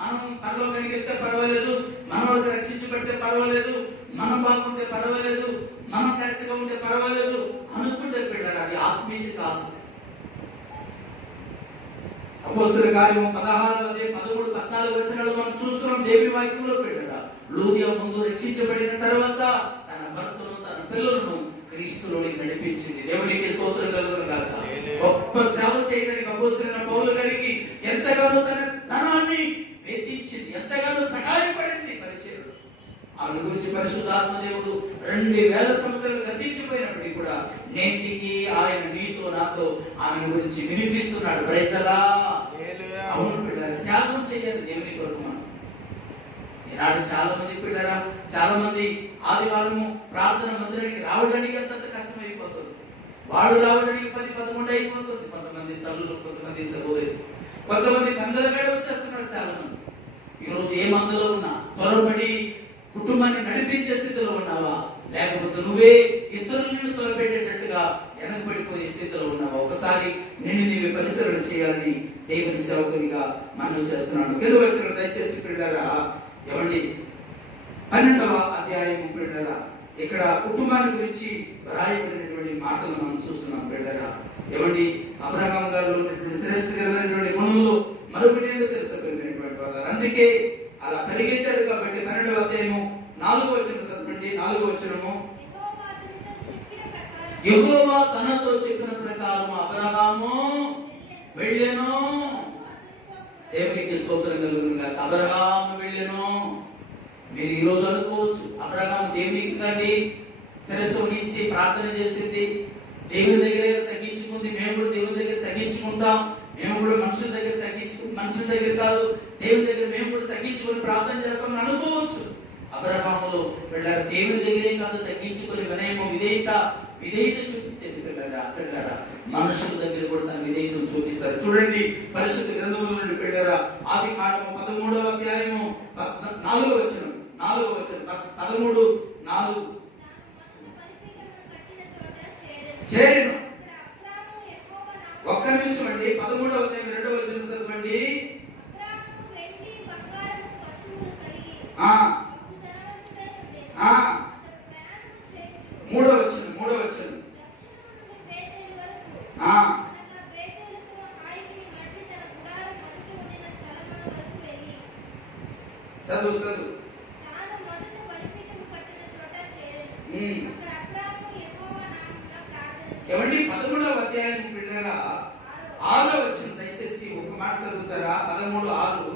మనం పరలోకానికి వెళ్తే పర్వాలేదు, మనం రక్షించబడితే పర్వాలేదు, మనం బాగుంటే పర్వాలేదు, మనం కరెక్ట్ గా ఉంటే పర్వాలేదు అనుకుంటే పెట్టారు. అది ఆత్మీయత కాదు. అపోస్తలుల కార్యము 16వ అధ్యాయం 13, 14 వచనాలు మనం చూస్తున్నాం. దేవుని వాక్యంలో పెట్టారా లూదియా ముందు రక్షించబడిన తర్వాత తన భర్తను, తన పిల్లలను క్రీస్తులోనికి నడిపించింది. దేవునికి స్తోత్రం కలుగును గాక. గొప్ప సేవ చేయడానికి అపోస్తలుడైన పౌలు గారికి ఎంతగానో తన ధనాన్ని వెచ్చించింది, ఎంతగానో సహాయపడింది పరిచయం. ఆమె గురించి పరిశుద్ధాత్మ దేవుడు 2000 సంవత్సరాలు గతించిపోయినప్పటికీ కూడా నేటికి ఆయన నీతో నాతో ఆమె గురించి వినిపిస్తున్నాడు. ప్రైజలా. అవును పిల్లరా, త్యాగం చేయాలి దేవుని కొరకు. మనం ఈనాడు చాలా మంది పిల్లరా, చాలా మంది ఆదివారము ప్రార్థన మందిరానికి రావడానికి అంత కష్టమైపోతుంది. వాడు రావడానికి 10-11 అయిపోతుంది. కొంతమంది తల్లులు, కొంతమంది సహోదరులు, కొంతమంది పందలగడ వచ్చేస్తున్నారు. చాలా మంది ఈరోజు ఏ మందులో ఉన్నా త్వరపడి కుటుంబాన్ని నడిపించే స్థితిలో ఉన్నావా? లేకపోతే నువ్వే ఇతరులను త్వరపెట్టేటట్టుగా వెనకబడిపోయే స్థితిలో ఉన్నావా? ఒకసారి నీవే పరిశీలన చేయాలని దేవుని సేవకునిగా మనం చేస్తున్నాను. కింద వచ్చిన దయచేసి పిల్లరా, ఏమండి 12వ అధ్యాయం పిల్లరా, ఇక్కడ కుటుంబాన్ని గురించి రాయబడినటువంటి మాటలు మనం చూస్తున్నాం. పిల్లరా, ఏమండి అబ్రహాం గారిలో ఉన్నటువంటి శ్రేష్టకరమైనటువంటి గుణములు మరొకటి ఏంటో తెలుసుకునేటువంటి వాళ్ళు. అందుకే అలా పరిగెత్తాడు కాబట్టి 12వ అధ్యాయము 4వ వచనం చదవండి. 4వ వచనము, యెహోవా తనతో చెప్పిన ప్రకారం అబ్రహాము వెళ్ళెను. దేవునికి స్తోత్రం కలుగును గాక. అబ్రహాము వెళ్ళెను. మీరు ఈ రోజు అనుకోవచ్చు, అబ్రహాము దేవునికి కండి శిరస్సు నుంచి ప్రార్థన చేసింది, దేవుని దగ్గర తగ్గించుకుంది. మేము కూడా దేవుని దగ్గర తగ్గించుకుంటాం, మేము కూడా మనుషుల దగ్గర కాదు, దేవుని దగ్గర మేము కూడా తగ్గించుకొని ప్రార్థన చేస్తామని అనుకోవచ్చు. అబ్రహాములో వెళ్ళారు దేవుని దగ్గరే కాదు, తగ్గించుకొని వినయము, విధేయత చూపించింది. పిల్లరా, మనుషుల దగ్గర కూడా తన విధేయతను చూపిస్తారు. చూడండి పరిశుద్ధ గ్రంథముల నుండి పిల్లరా, ఆది కాండము 13వ అధ్యాయము 4వ వచనం 13:4 చేరెను. ఒక్క నిమిషం అండి. 13వ అధ్యాయం 2వ వచనం చదవండి. 3వ వచనం చదువు. ఏమండి 13వ అధ్యాయం పిల్లరా 6వ వచనం దయచేసి ఒక మాట చదువుతారా? 13:6.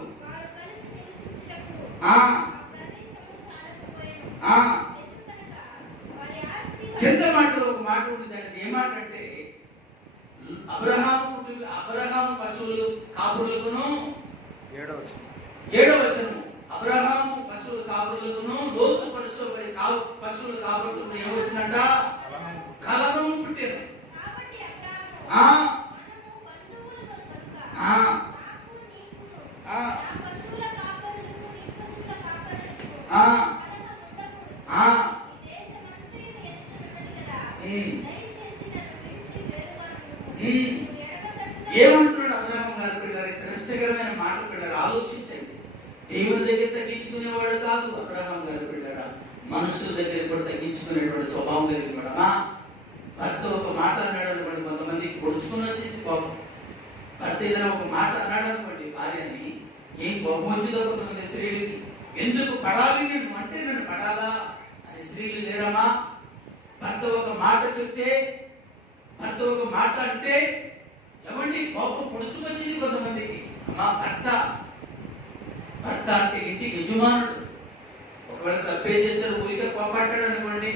కింద మాటలో ఒక మాట ఉంటుందండి. ఏ మాట అంటే అబ్రహాము పశువులు కాపురులకును, 7వ వచనం, అబ్రహాము పశువుల కాపురులకును లోతు పశువుల కాపురులకు ఏమొచ్చిందంట? కలహము పుట్టాను. ఏమంటున్నాడు అబ్రహాం గారు పిల్లలు? శ్రేష్టకరమైన మాట పిల్లలు, ఆలోచించండి. దేవుని దగ్గర తగ్గించుకునేవాడు కాదు అబ్రహాం గారు పిల్లరా, మనుషుల దగ్గర కూడా తగ్గించుకునేటువంటి స్వభావం కలిగిన వాడమా. భర్త ఒక మాట అన్నాడు అనుకోండి, కొంతమందికి పొడుచుకుని వచ్చింది కోపం. భర్త ఏదైనా ఒక మాట అన్నాడు అనుకోండి భార్యని, ఏం కోపం వచ్చిందో కొంతమంది స్త్రీలకి. ఎందుకు పడాలి నేను అంటే, నన్ను పడాలా అని స్త్రీలు లేరమ్మా. భర్త ఒక మాట చెప్తే, భర్త ఒక మాట అంటే ఏమండి కోపం పొడుచుకొచ్చింది కొంతమందికి. అమ్మా భర్త అంటే ఇంటికి యజమానుడు. ఒకవేళ తప్పే చేశాడు, ఊరికే కోపాటాడు అనుకోండి,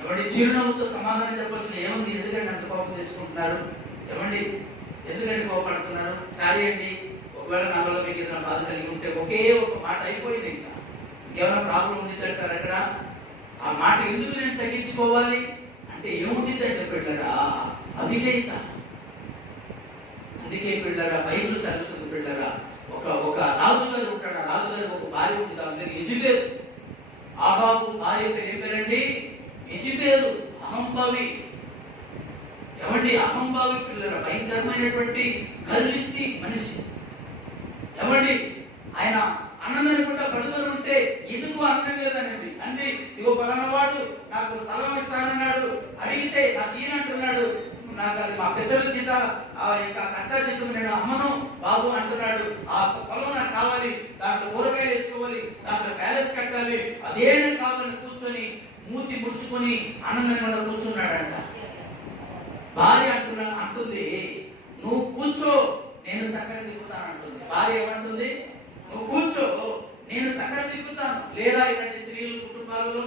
ఏమండి చిరునవ్వుతో సమాధానం చెప్పొచ్చు, ఏముంది ఎందుకంటే అంత కోపం తెచ్చుకుంటున్నారు, ఏమండి ఎందుకంటే కోపడుతున్నారు? సారీ అండి, ఒకవేళ నా వల్ల మీకు ఏదైనా బాధ కలిగి ఉంటే ఒకే ఒక మాట అయిపోయింది, ఇంకా ఇంకేమైనా ప్రాబ్లం ఉండిద్దంటారు అక్కడ. ఆ మాట ఎందుకు నేను తగ్గించుకోవాలి అంటే ఏముండిద్దంటే పిల్లరా, అవిధేయత. అందుకే పిల్లరా, బైబిల్ సరస్వతి పిల్లరా, ఒక రాజుగారు ఉంటాడు. ఆ రాజుగారికి ఒక భార్య ఉంది, దాని పేరు యెజబెలు. ఆహాబు భార్య పేరు ఏం పేరండి? యెజబెలు. అహంభావి. ఏమండి, అహంభావి పిల్లరా, భయంకరమైనటువంటి గర్విష్టి మనిషి. ఏమండి, ఆయన అన్నం అనుకుంటా పడుకొని ఉంటే ఎందుకు అన్నం లేదనేది అంది. ఇగో పలానా వాడు నాకు స్థలం ఇస్తానన్నాడు, అడిగితే నాకు ఈయనంటున్నాడు, నాకు అది మా పెద్దల చేత ఆ యొక్క కష్టాజితం నేను అమ్మను బాబు అంటున్నాడు, ఆ పొలం నాకు కావాలి, దాంట్లో కూరగాయలు వేసుకోవాలి, దాంట్లో ప్యాలెస్ కట్టాలి, అదేనా కావాలని కూర్చొని మూతి ముడుచుకొని అన్నం కూర్చున్నాడంట. భార్య అంటుంది, నువ్వు కూర్చో నేను సక్కర దిక్కుతాను అంటుంది. భార్య ఏమంటుంది? నువ్వు కూర్చో నేను సక్కర దిక్కుతాను. లేదా ఇలాంటి స్త్రీలు కుటుంబాలలో,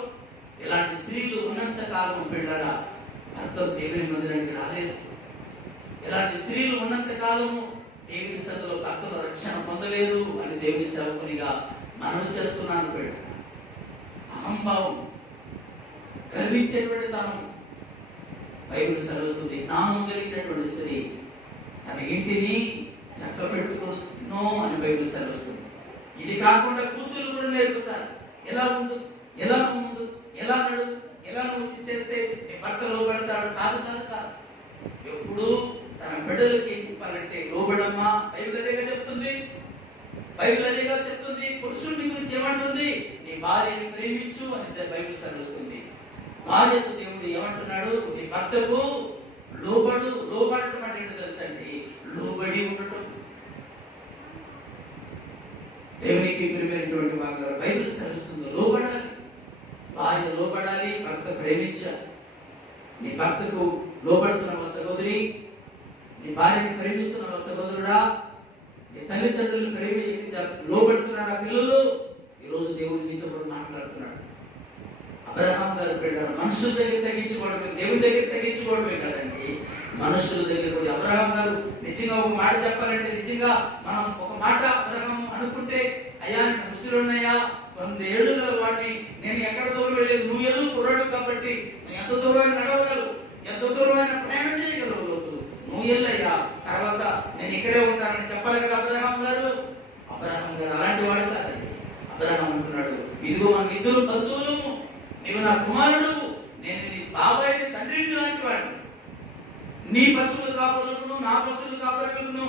ఇలాంటి స్త్రీలు ఉన్నంత కాలం పిల్లరా భర్తలు దేవుని మందిరానికి రాలేదు. ఇలాంటి స్త్రీలు ఉన్నంత కాలము దేవుని సన్నిధిలో భర్తలు రక్షణ పొందలేదు అని దేవుని సేవకునిగా మనవి చేస్తున్నాను పిల్లరా. అహంభావం, గర్వించేటువంటి తనం. బైబిల్ సెలవుస్తుంది, జ్ఞానం కలిగినటువంటి స్త్రీ తన ఇంటిని చక్క పెట్టుకును అని బైబిల్ సెలవుస్తుంది. ఇది కాకుండా కూతురు కూడా నేర్పుతారు. ఎలా ఉండు, ఎలా ఉండు, ఎలా నడు, ఎలా నువ్వు చేస్తే నీ భర్త లోబడతాడు. కాదు కాదు కాదు, ఎప్పుడు తన బిడ్డలకి ఏం చెప్పాలంటే లోబడమ్మా. బైబిల్ అదేగా చెప్తుంది. బైబిల్ అదేగా చెప్తుంది. పురుషుడి గురించి ఏమంటుంది? నీ భార్యని ప్రేమించు అని బైబిల్ సెలవుస్తుంది. భార్యతో దేవుడు ఏమంటున్నాడు? నీ భర్తకు లోబడు. లోబడటం అంటే ఏంటో తెలుసండి? లోబడి ఉండటం. దేవునికి ప్రియమైనటువంటి వాళ్ళ బైబిల్ సెలవుస్తుంది, లోబడాలి. భార్య లోబడాలి, భర్త ప్రేమించాలి. నీ భర్తకు లోబడుతున్న సహోదరి, నీ భార్యని ప్రేమిస్తున్న సహోదరుడా, నీ తల్లిదండ్రులను లోబడుతున్నారా పిల్లలు? ఈరోజు దేవుడు మీతో కూడా మాట్లాడుతున్నాడు. అబ్రహాం గారు పెట్టారు, మనుషుల దగ్గర తగ్గించుకోవడమే, దేవుని దగ్గర తగ్గించుకోవడమే కాదండి, మనుషుల దగ్గర కూడా. అబ్రహాం గారు నిజంగా ఒక మాట చెప్పాలంటే, నిజంగా మనం ఒక మాట అబ్రహాం అనుకుంటే, అయ్యా నేను ముసలున్నాయా, 100 ఏళ్ళు గల వాడిని, నేను ఎక్కడ దూరం వెళ్ళలేదు, నువ్వు ఎల్లు కుర్రాడు కాబట్టి ఎంత దూరం నడవగలవు, ఎంత దూరమైన ప్రయాణం చేయగలవు, నువ్వు ఎల్లయ్యా, తర్వాత నేను ఇక్కడే ఉంటానని చెప్పాలి కదా అబ్రహాం గారు. అబ్రహాం గారు అలాంటి వాడు కాదండి. అబ్రహాం అంటున్నాడు, ఇదిగో మన ఇద్దరు బంధువులము, నీవు నా కుమారుడు, నేను నీ బాబాయిని తండ్రిని లాంటి వాడిని. నీ పశువుల కాపరులను నా పశువుల కాపరులను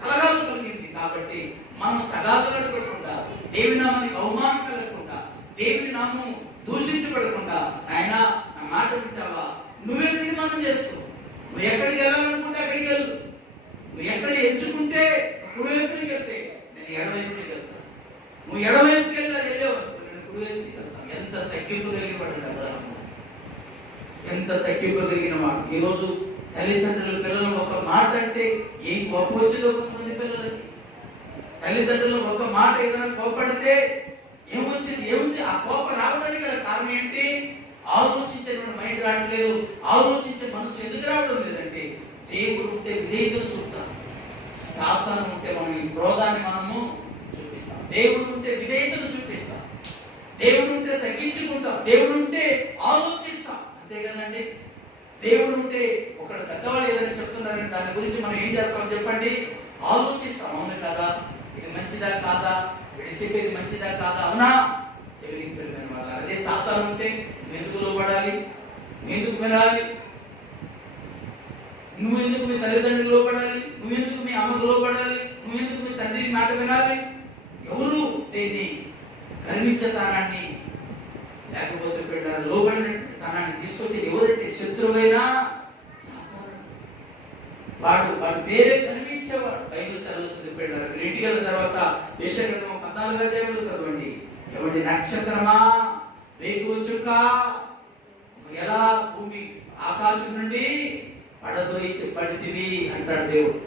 కలగాలు కలిగింది కాబట్టి మనం తగాదులు అడగకుండా, దేవుని నామానికి అవమానం కలగకుండా, దేవుని నామం దూషించబడకుండా, ఆయన నా మాట వింటావా, నువ్వే తీర్మానం చేసుకో. నువ్వు ఎక్కడికి వెళ్ళాలనుకుంటే అక్కడికి వెళ్ళు. నువ్వు ఎక్కడ ఎంచుకుంటే కుడివైపునికి వెళ్తే నేను ఎడవైపునికి వెళ్తాను. నువ్వు ఎడవైపుకి వెళ్ళావు, నేను కుడివైపుకి వెళ్తాను. ఎంత తగ్గింపు కలిగి పడ్డది అబ్రహాము, ఎంత తగ్గింపు కలిగిన మాట. ఈరోజు తల్లిదండ్రులు పిల్లలు ఒక మాట అంటే ఏం కోపం వచ్చేదో కొంతమంది పిల్లలకి. తల్లిదండ్రులు ఒక మాట ఏదైనా కోపడితే ఏమొచ్చింది, ఏముంది, ఆ కోపం రావడానికి గల కారణం ఏంటి? ఆలోచించేటువంటి మైండ్ రావట్లేదు, ఆలోచించే మనసు ఎందుకు రావడం లేదంటే దేవుడు ఉంటే విధేయతను చూపుతాం, సాతాను ఉంటే మనం ఈ క్రోధాన్ని మనము చూపిస్తాం. దేవుడు ఉంటే విధేయతను చూపిస్తాం, దేవుడు ఉంటే తగ్గించుకుంటాం, దేవుడు ఉంటే ఆలోచిస్తాం. అంతే కదండి. దేవుడు ఉంటే ఒకళ్ళు పెద్దవాళ్ళు ఏదైనా చెప్తున్నారని దాని గురించి మనం ఏం చేస్తాం చెప్పండి? ఆలోచిస్తాం. అవును కాదా, ఇది మంచిదా కాదా, వీడు చెప్పేది మంచిదా కాదా, అవునా? దేవునికి ప్రియమైన వాళ్ళ, అదే సాతాను ఉంటే నువ్వెందుకు లోబడాలి, నువ్వెందుకు వినాలి, నువ్వెందుకు మీ తల్లిదండ్రులు లోబడాలి, నువ్వెందుకు మీ అమ్మకు లోబడాలి, నువ్వెందుకు మీ తండ్రి మాట వినాలి? ఎవరు దీన్ని గర్వించతానాన్ని లేకపోతే పెట్టారు లోబడినటువంటి తనాన్ని తీసుకొచ్చేది ఎవరంటే శత్రువైనా సాతాను. వాడు పేరే గర్వించేవాడు. బైబిల్ సెలవుస్తుంది పెట్టారు. మీరు ఇంటికి వెళ్ళిన తర్వాత యెషయా 14వ అధ్యాయంలో చదవండి. ఏమండి, నక్షత్రమా, వేకువ చుక్క, ఎలా భూమి ఆకాశం నుండి పడితివి అంటాడు దేవుడు.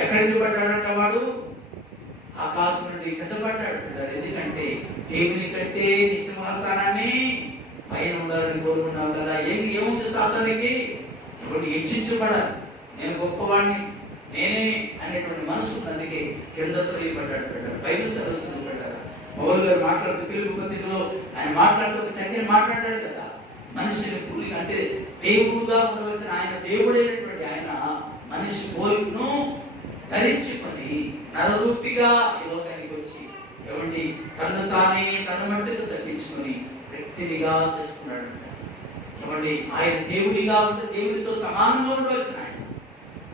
ఎక్కడికి పడ్డాడంట వాడు? ఆకాశం నుండి కింద పడ్డాడు. ఎందుకంటే దేవుని కంటే నీ సింహాసనాన్ని పైన ఉండాలని కోరుకున్నావు కదా. ఏముంది సాతానికి? ఇప్పుడు హెచ్చించబడాలి, నేను గొప్పవాడిని, నేనే అనేటువంటి మనసు అందుకే కింద త్రోయబడ్డాడు పెట్టారు. బైబిల్ చదువుతుంది పెట్టారు. పౌలు గారు మాట్లాడుతూ పిలుపు పత్రికలో ఆయన మాట్లాడుతూ ఒక చక్కని మాట్లాడాడు కదా, మనిషిని పులి అంటే దేవుడుగా ఉండవలసిన ఆయన, దేవుడైనటువంటి ఆయన మనిషి పోలికను ధరించుకొని నరరూపిగా ఈ లోకానికి వచ్చి ఏమండి తను తానే తన మట్టుకు తగ్గించుకొని వ్యక్తినిగా చేసుకున్నాడు. ఏమండి ఆయన దేవుడిగా ఉంటే దేవుడితో సమానంగా ఉండవలసిన ఆయన,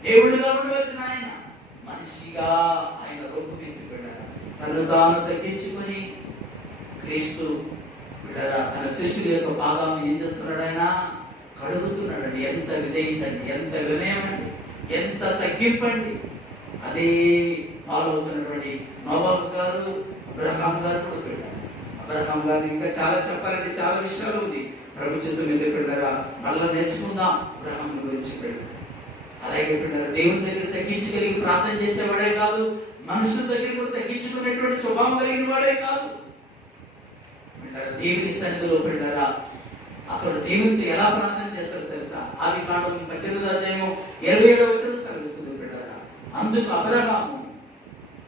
దేవుడిగా ఉండవలసిన ఆయన మనిషిగా ఆయన రూపుదిద్దుకున్నాడు. తను తాను తగ్గించుకొని క్రీస్తు బిడ్డరా తన శిష్యుల యొక్క పాదాలను ఏం చేస్తున్నాడు? ఆయన కడుగుతున్నాడండి. ఎంత విధేయత అండి, ఎంత వినయం అండి, ఎంత తగ్గింపండి. అదే ఫాలో అవుతున్నటువంటి నోవాహు గారు, అబ్రహాం గారు కూడా పెట్టారు. అబ్రహాం గారిని ఇంకా చాలా చెప్పాలంటే చాలా విషయాలు ఉంది. ప్రభు చిత్తం మీద పెట్టారా, మళ్ళా నేర్చుకుందాం అబ్రహాం గురించి పెట్టారు. అలాగే పెట్టారు దేవుని దగ్గర తగ్గించగలిగి ప్రార్థన చేసేవాడే కాదు, మనుషుల దగ్గర కూడా తగ్గించుకునేటువంటి స్వభావం కలిగిన వాడే కాదు. దేవుని సన్నిధిలో పెట్టారా, అక్కడ దేవునితో ఎలా ప్రార్థన చేస్తారో తెలుసా? ఆది కాండం 18వ అధ్యాయం 27వ వచనం సెలవిస్తుంది పెట్టారా. అందుకు అబ్రహాము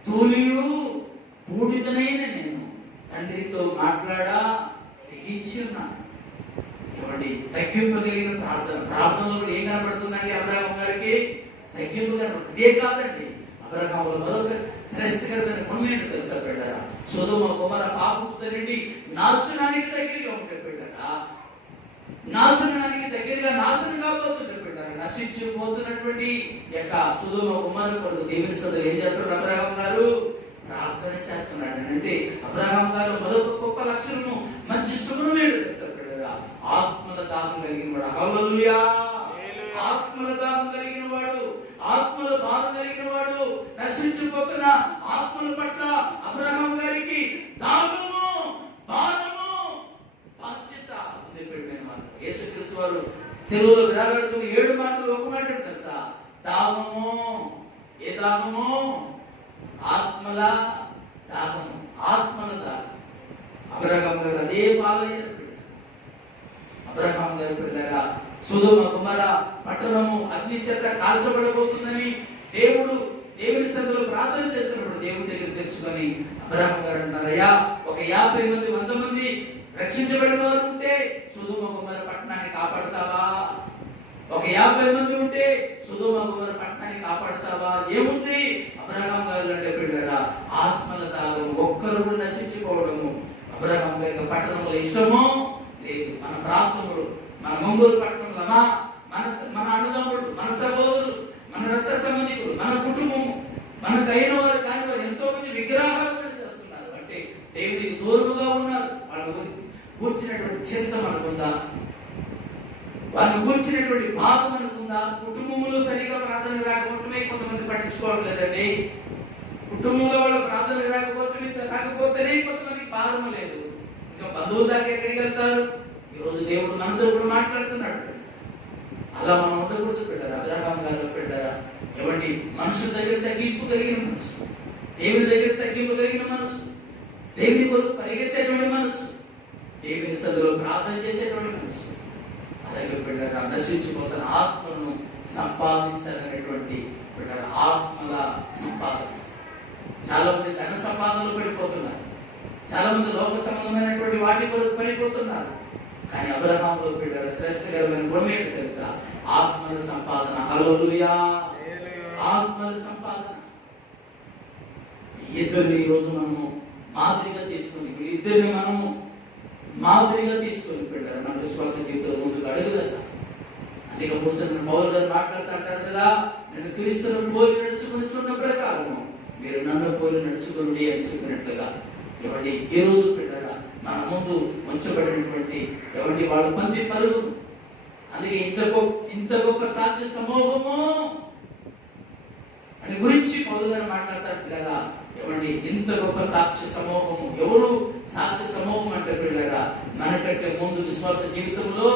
తూలియు బూడిదనైన నేను తండ్రితో మాట్లాడా తెగించి ఉన్నాను. ఏమండి తగ్గింపగలిగిన ప్రార్థనలో కూడా ఏం కనబడుతుందండి? అబ్రహాం గారికి తగ్గింపు కనబడుతుంది. ఇదే కాదండి, అబ్రహాములో మరొక శ్రేష్టకరమైన గుణం ఏంటో తెలుసా పెట్టారా? సొదొమ గొమొర్రా పాపంతో నిండి నాశనానికి దగ్గరగా ఉంటే పెట్టారా, నాశనానికి దగ్గరగా నాశనం కాబోతుంటే పెట్టారా, నశించిపోతున్నటువంటి యొక్క సొదొమ గొమొర్రా కొరకు దేవుని సన్నిధిలో ఏం చేస్తున్నాడు? అబ్రహాం గారు ప్రార్థన చేస్తున్నాడు. అంటే అబ్రహాం గారు మరొక గొప్ప లక్షణము, మంచి సుగుణం ఏంటో తెలుసా పెట్టారా? ఆత్మల దాహం కలిగిన వాడు. హల్లెలూయా! ఆత్మల దాహం కలిగిన వాడు, ఆత్మల బాధ కలిగిన వాడు, నశించిపోతున్న ఆత్మల పట్ల అబ్రహాం గారికి దాహము, బాధము, బాధ్యత ఉంది. యేసుక్రీస్తు వారు సెలవులో విరాగాడుతున్న 7 మాటలు ఒక మాట తెలుసా? దాహము. ఏ దాహము? ఆత్మల దాహము, ఆత్మల దాహం. అబ్రహాం గారు అదే ఫాలో అయ్యారు. అబ్రహాం గారు పిల్లరా, సొదొమ గొమొర్రా పట్టణము అగ్ని చేత కాల్చబడబోతుందని దేవుని సన్నిధిలో ప్రార్థన చేస్తున్నప్పుడు దేవుడి దగ్గర తెలుసుకొని అబ్రహాం గారు అంటారు, అయ్యా ఒక 50 మంది 100 మంది రక్షించబడిన వారు ఉంటే సొదొమ గొమొర్రా పట్టణాన్ని కాపాడుతావా? ఒక 50 మంది ఉంటే సొదొమ గొమొర్రా పట్టణాన్ని కాపాడుతావా? ఏముంది అబ్రహాం గారు అంటే పిల్లరా, ఆత్మల దాహం, ఒక్కరు కూడా నశించిపోవడము అబ్రహాం గారికి పట్టణంలో ఇష్టమో లేదు. మన ప్రాంతంలో, మన మంగళూరు పట్టణంలో మన అన్నదమ్ములు, మన సహోదరులు, మన రక్త సంబంధికులు, మన కుటుంబము, మనకు అయిన వారు కాని వారు ఎంతో మంది విగ్రహారాధన చేస్తున్నారు. అంటే దేవునికి దూరముగా ఉన్నారు. వాళ్ళు కూర్చున్నటువంటి చింత మనకుందా? వాళ్ళు కూర్చున్నటువంటి బాధ మనకుందా? కుటుంబంలో సరిగా ప్రార్థన రాకపోవటమే కొంతమంది పట్టించుకోవట్లేదండి. కుటుంబంలో వాళ్ళ ప్రార్థన రాకపోతేనే కొంతమంది భారం లేదు. ఇంకా బంధువుల దాకా ఎక్కడికి వెళ్తారు? ఈరోజు దేవుడు మనతో కూడా మాట్లాడుతున్నాడు. అలా మనం ఉండకూడదు పెట్టారు. అబ్రహాం గారు పెట్టారా, ఏమండి మనుషుల దగ్గర తగ్గింపు కలిగిన మనసు, దేవుని దగ్గర తగ్గింపు కలిగిన మనసు, దేవుని కొరకు పరిగెత్తేటువంటి మనసు, దేవుని సన్నిధిలో ప్రార్థన చేసేటువంటి మనసు. అలాగే పెట్టారా, నశించిపోతున్న ఆత్మను సంపాదించాలనేటువంటి పెట్టారు ఆత్మల సంపాదన. చాలా మంది ధన సంపాదనలో పడిపోతున్నారు, చాలా మంది లోక సంబంధమైనటువంటి వాటి కొరకు పడిపోతున్నారు. కానీ అబ్రహాంలో పెట్టారు శ్రేష్టకరమైన గుణం ఏంటో తెలుసా? ఆత్మల సంపాదన. హల్లెలూయా! ఆత్మల సంపాదన. ఇద్దరిని ఈరోజు మనము మాదిరిగా తీసుకొని, ఇద్దరిని మనము మాదిరిగా తీసుకొని పెట్టారు మన విశ్వాస జీవితంలో ముందుకు అడుగుదా. అనేక పుస్తకం పౌలు గారు మాట్లాడుతూ అంటారు కదా, నేను క్రీస్తును పోలి నడుచుకుని చున్న ప్రకారము మీరు నన్ను పోలి నడుచుకోండి అని చెప్పినట్లుగా. ఏమండి ఈ రోజు పెట్టారా మన ముందు ఉంచబడినటువంటి ఏమండి వాళ్ళు మంది పరుగు. అందుకే ఇంత గొప్ప సాక్ష్య సమూహము అని గురించి పౌలు గారు మాట్లాడతారు కదా. ఏమండి ఇంత గొప్ప సాక్ష్య సమూహము. ఎవరు సాక్ష్య సమూహం అంటే పిల్లరా, మనకంటే ముందు విశ్వాస జీవితంలో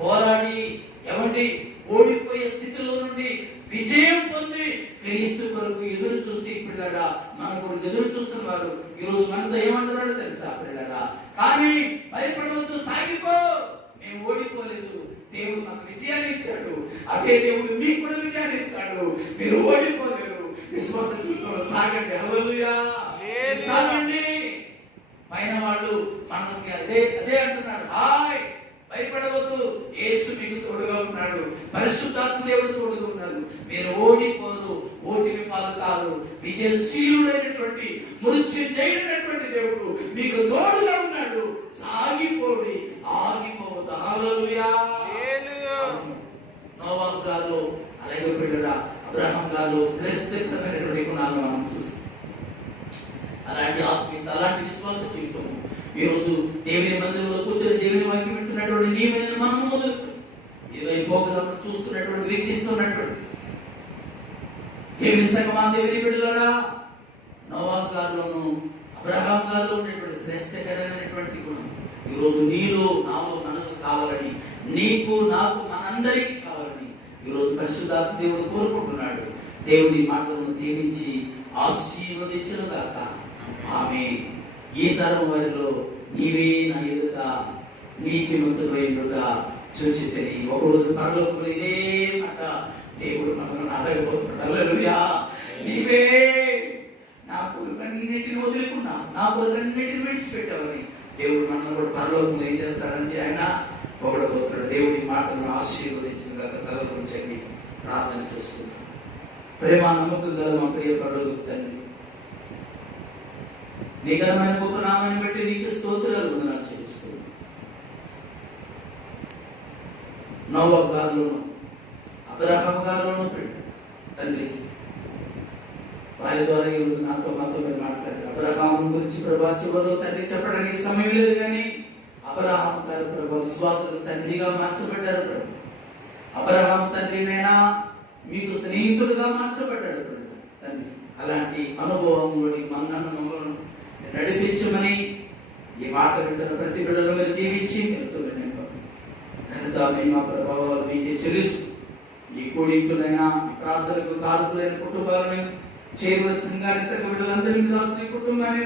పోరాడి ఏమండి ఓడిపోయే స్థితిలో నుండి విజయం పొంది క్రీస్తు కొరకు ఎదురు చూసి పిల్లరా, మన కొరకు ఎదురు చూస్తున్న వారు ఈరోజు మనతో ఏమంటున్నాడో తెలుసా పిల్లరా? కానీ భయపడవద్దు, సాగిపో, మేము ఓడిపోలేదు, దేవుడు నాకు విజయాన్ని ఇచ్చాడు, అదే దేవుడు మీకు కూడా విజయాన్ని ఇస్తాడు. మీరు ఓడిపోలేరు. విశ్వాస జీవితంలో సాగండి. హల్లెలూయా, సాగండి. పైన వాళ్ళు మనకి అదే అదే అంటున్నారు, హాయ్ భయపడవద్దు, యేసు మీకు తోడుగా ఉన్నాడు, పరిశుద్ధాత్మ దేవుడు తోడుగా ఉన్నారు. మీరు ఓడిపోరు, ఓటిని పాలు కాదు. విజయశీలుడైనటువంటి మృత్యుంజయుడైనటువంటి దేవుడు మీకు తోడుగా ఉన్నాడు. సాగిపోడి, ఆగిపోవద్దు. హల్లెలూయా. నోవాహు గారిలో అలాగే బిడ్డరా అబ్రహాం గారిలో శ్రేష్టమైనటువంటి గుణాలను మనం చూస్తాం. అలాంటి ఆత్మీయత, అలాంటి విశ్వాస జీవితం ఈరోజు దేవుని మందిరంలో కూర్చొని దేవుని వాక్యం వింటున్నటువంటి నీవైన మనము మొదలుకొని 20 ప్రోగ్రాం చూస్తున్నటువంటి, వీక్షిస్తున్నటువంటి దేవుని సంగమా, దేవుని బిడ్డలారా, నోవాహు గారిలోను అబ్రహాం గారిలో ఉన్నటువంటి శ్రేష్టకరమైనటువంటి గుణం ఈరోజు నీలో, నాలో, మనకు కావాలని, నీకు నాకు మనందరికీ కావాలని ఈరోజు పరిశుద్ధాత్మ దేవుడు కోరుకుంటున్నాడు. దేవుడి మాటలను దీవించి ఆశీర్వదించును గాక. ఆమేన్. ఈ తరం వారిలో నీవే నా ఎదుట నీతిమంతుడైనగా చూచితిని. ఒకరోజు పరలోకంలో ఇదే మాట దేవుడు మనల్ని అడగబోతున్నాడు. హల్లెలూయా. నీవే నా కొరకన్నిటిని వదులుకున్నా, నా కొరకన్నిటిని విడిచిపెట్టావని దేవుడు మనల్ని కూడా పరలోకంలో ఏం చేస్తాడంటే ఆయన పొగడబోతున్నాడు. దేవుడి మాటలను ఆశీర్వదించిన గాక. తలలు ఉంచండి, ప్రార్థన చేసుకుందాం. ప్రేమ నమ్మకం గల మా ప్రియ పరలోకపు తండ్రి, నీ ఘనమైన గొప్ప నామాన్ని బట్టి నీకు స్తోత్రాలు వందనాలు చెల్లిస్తున్నాను. నోవాహు గారిలోను అబ్రహాము గారిలోను పెట్టారు తండ్రి. వారి ద్వారా ఈరోజు మాతో మీరు మాట్లాడారు. అబ్రహాము గురించి ప్రభా చివరిలో తండ్రి చెప్పడానికి సమయం లేదు, కానీ అబ్రహాము గారు ప్రభా విశ్వాసులకు తండ్రిగా మార్చబడ్డారు. ప్రభు అబ్రహాము తండ్రినైనా మీకు స్నేహితుడుగా మార్చబడ్డాడు ప్రభు తండ్రి. అలాంటి అనుభవంలోని మమ్మల్ని నడిపించమని ఈ మాట వింటున్న ప్రతి బిడ్డను మీరు దీవించి మా ప్రభావాలు మీకే చెల్లిస్తూ ఈ కూడికులైనా ఈ ప్రార్థనకు కారకులైన కుటుంబాలను చేరువ సంఘాన్ని సగ బిడ్డలందరినీ రాసిన కుటుంబాన్ని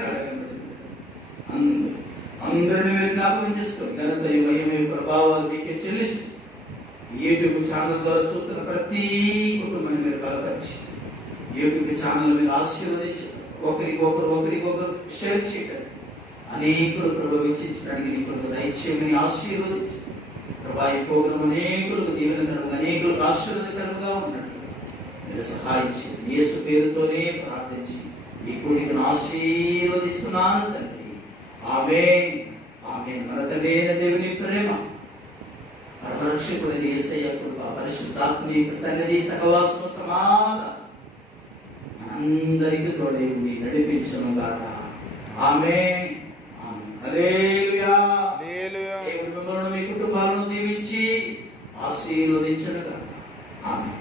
అందరిని మీరు జ్ఞాపకం చేసుకోండి. ఘనత మహిమ ప్రభావాలు మీకే చెల్లిస్తూ యూట్యూబ్ ఛానల్ ద్వారా చూస్తున్న ప్రతి కుటుంబాన్ని మీరు బలపరిచి యూట్యూబ్ ఛానల్ మీరు ఆశీర్వదించి ఒకరికొకరు షేర్ చేయడం, అనేకులు ప్రభు వీక్షించడానికి నీ కొరకు దయచేయమని ఆశీర్వదించి ప్రభా ఈ ప్రోగ్రాం అనేకులకు దీవెనకరంగా, అనేకులకు ఆశీర్వాదకరంగా ఉన్నట్లుగా మీరు సహాయం చేయండి. యేసు పేరుతోనే ప్రార్థించి ఈ కూడికను ఆశీర్వదిస్తున్నాను తండ్రి. ఆమేన్, ఆమేన్. మన తండ్రి అయిన దేవుని ప్రేమ, పరమరక్షకుడైన యేసయ్య కృప, పరిశుద్ధాత్మ యొక్క సన్నిధి, సహవాసము, సమాధానం అందరికీ తోడై ఉండి నడిపించను గాక. ఆమేన్, ఆమేన్. హల్లెలూయా. దేవుడు మిమ్మల్ని మీ కుటుంబాలను దీవించి ఆశీర్వదించును గాక. ఆమేన్.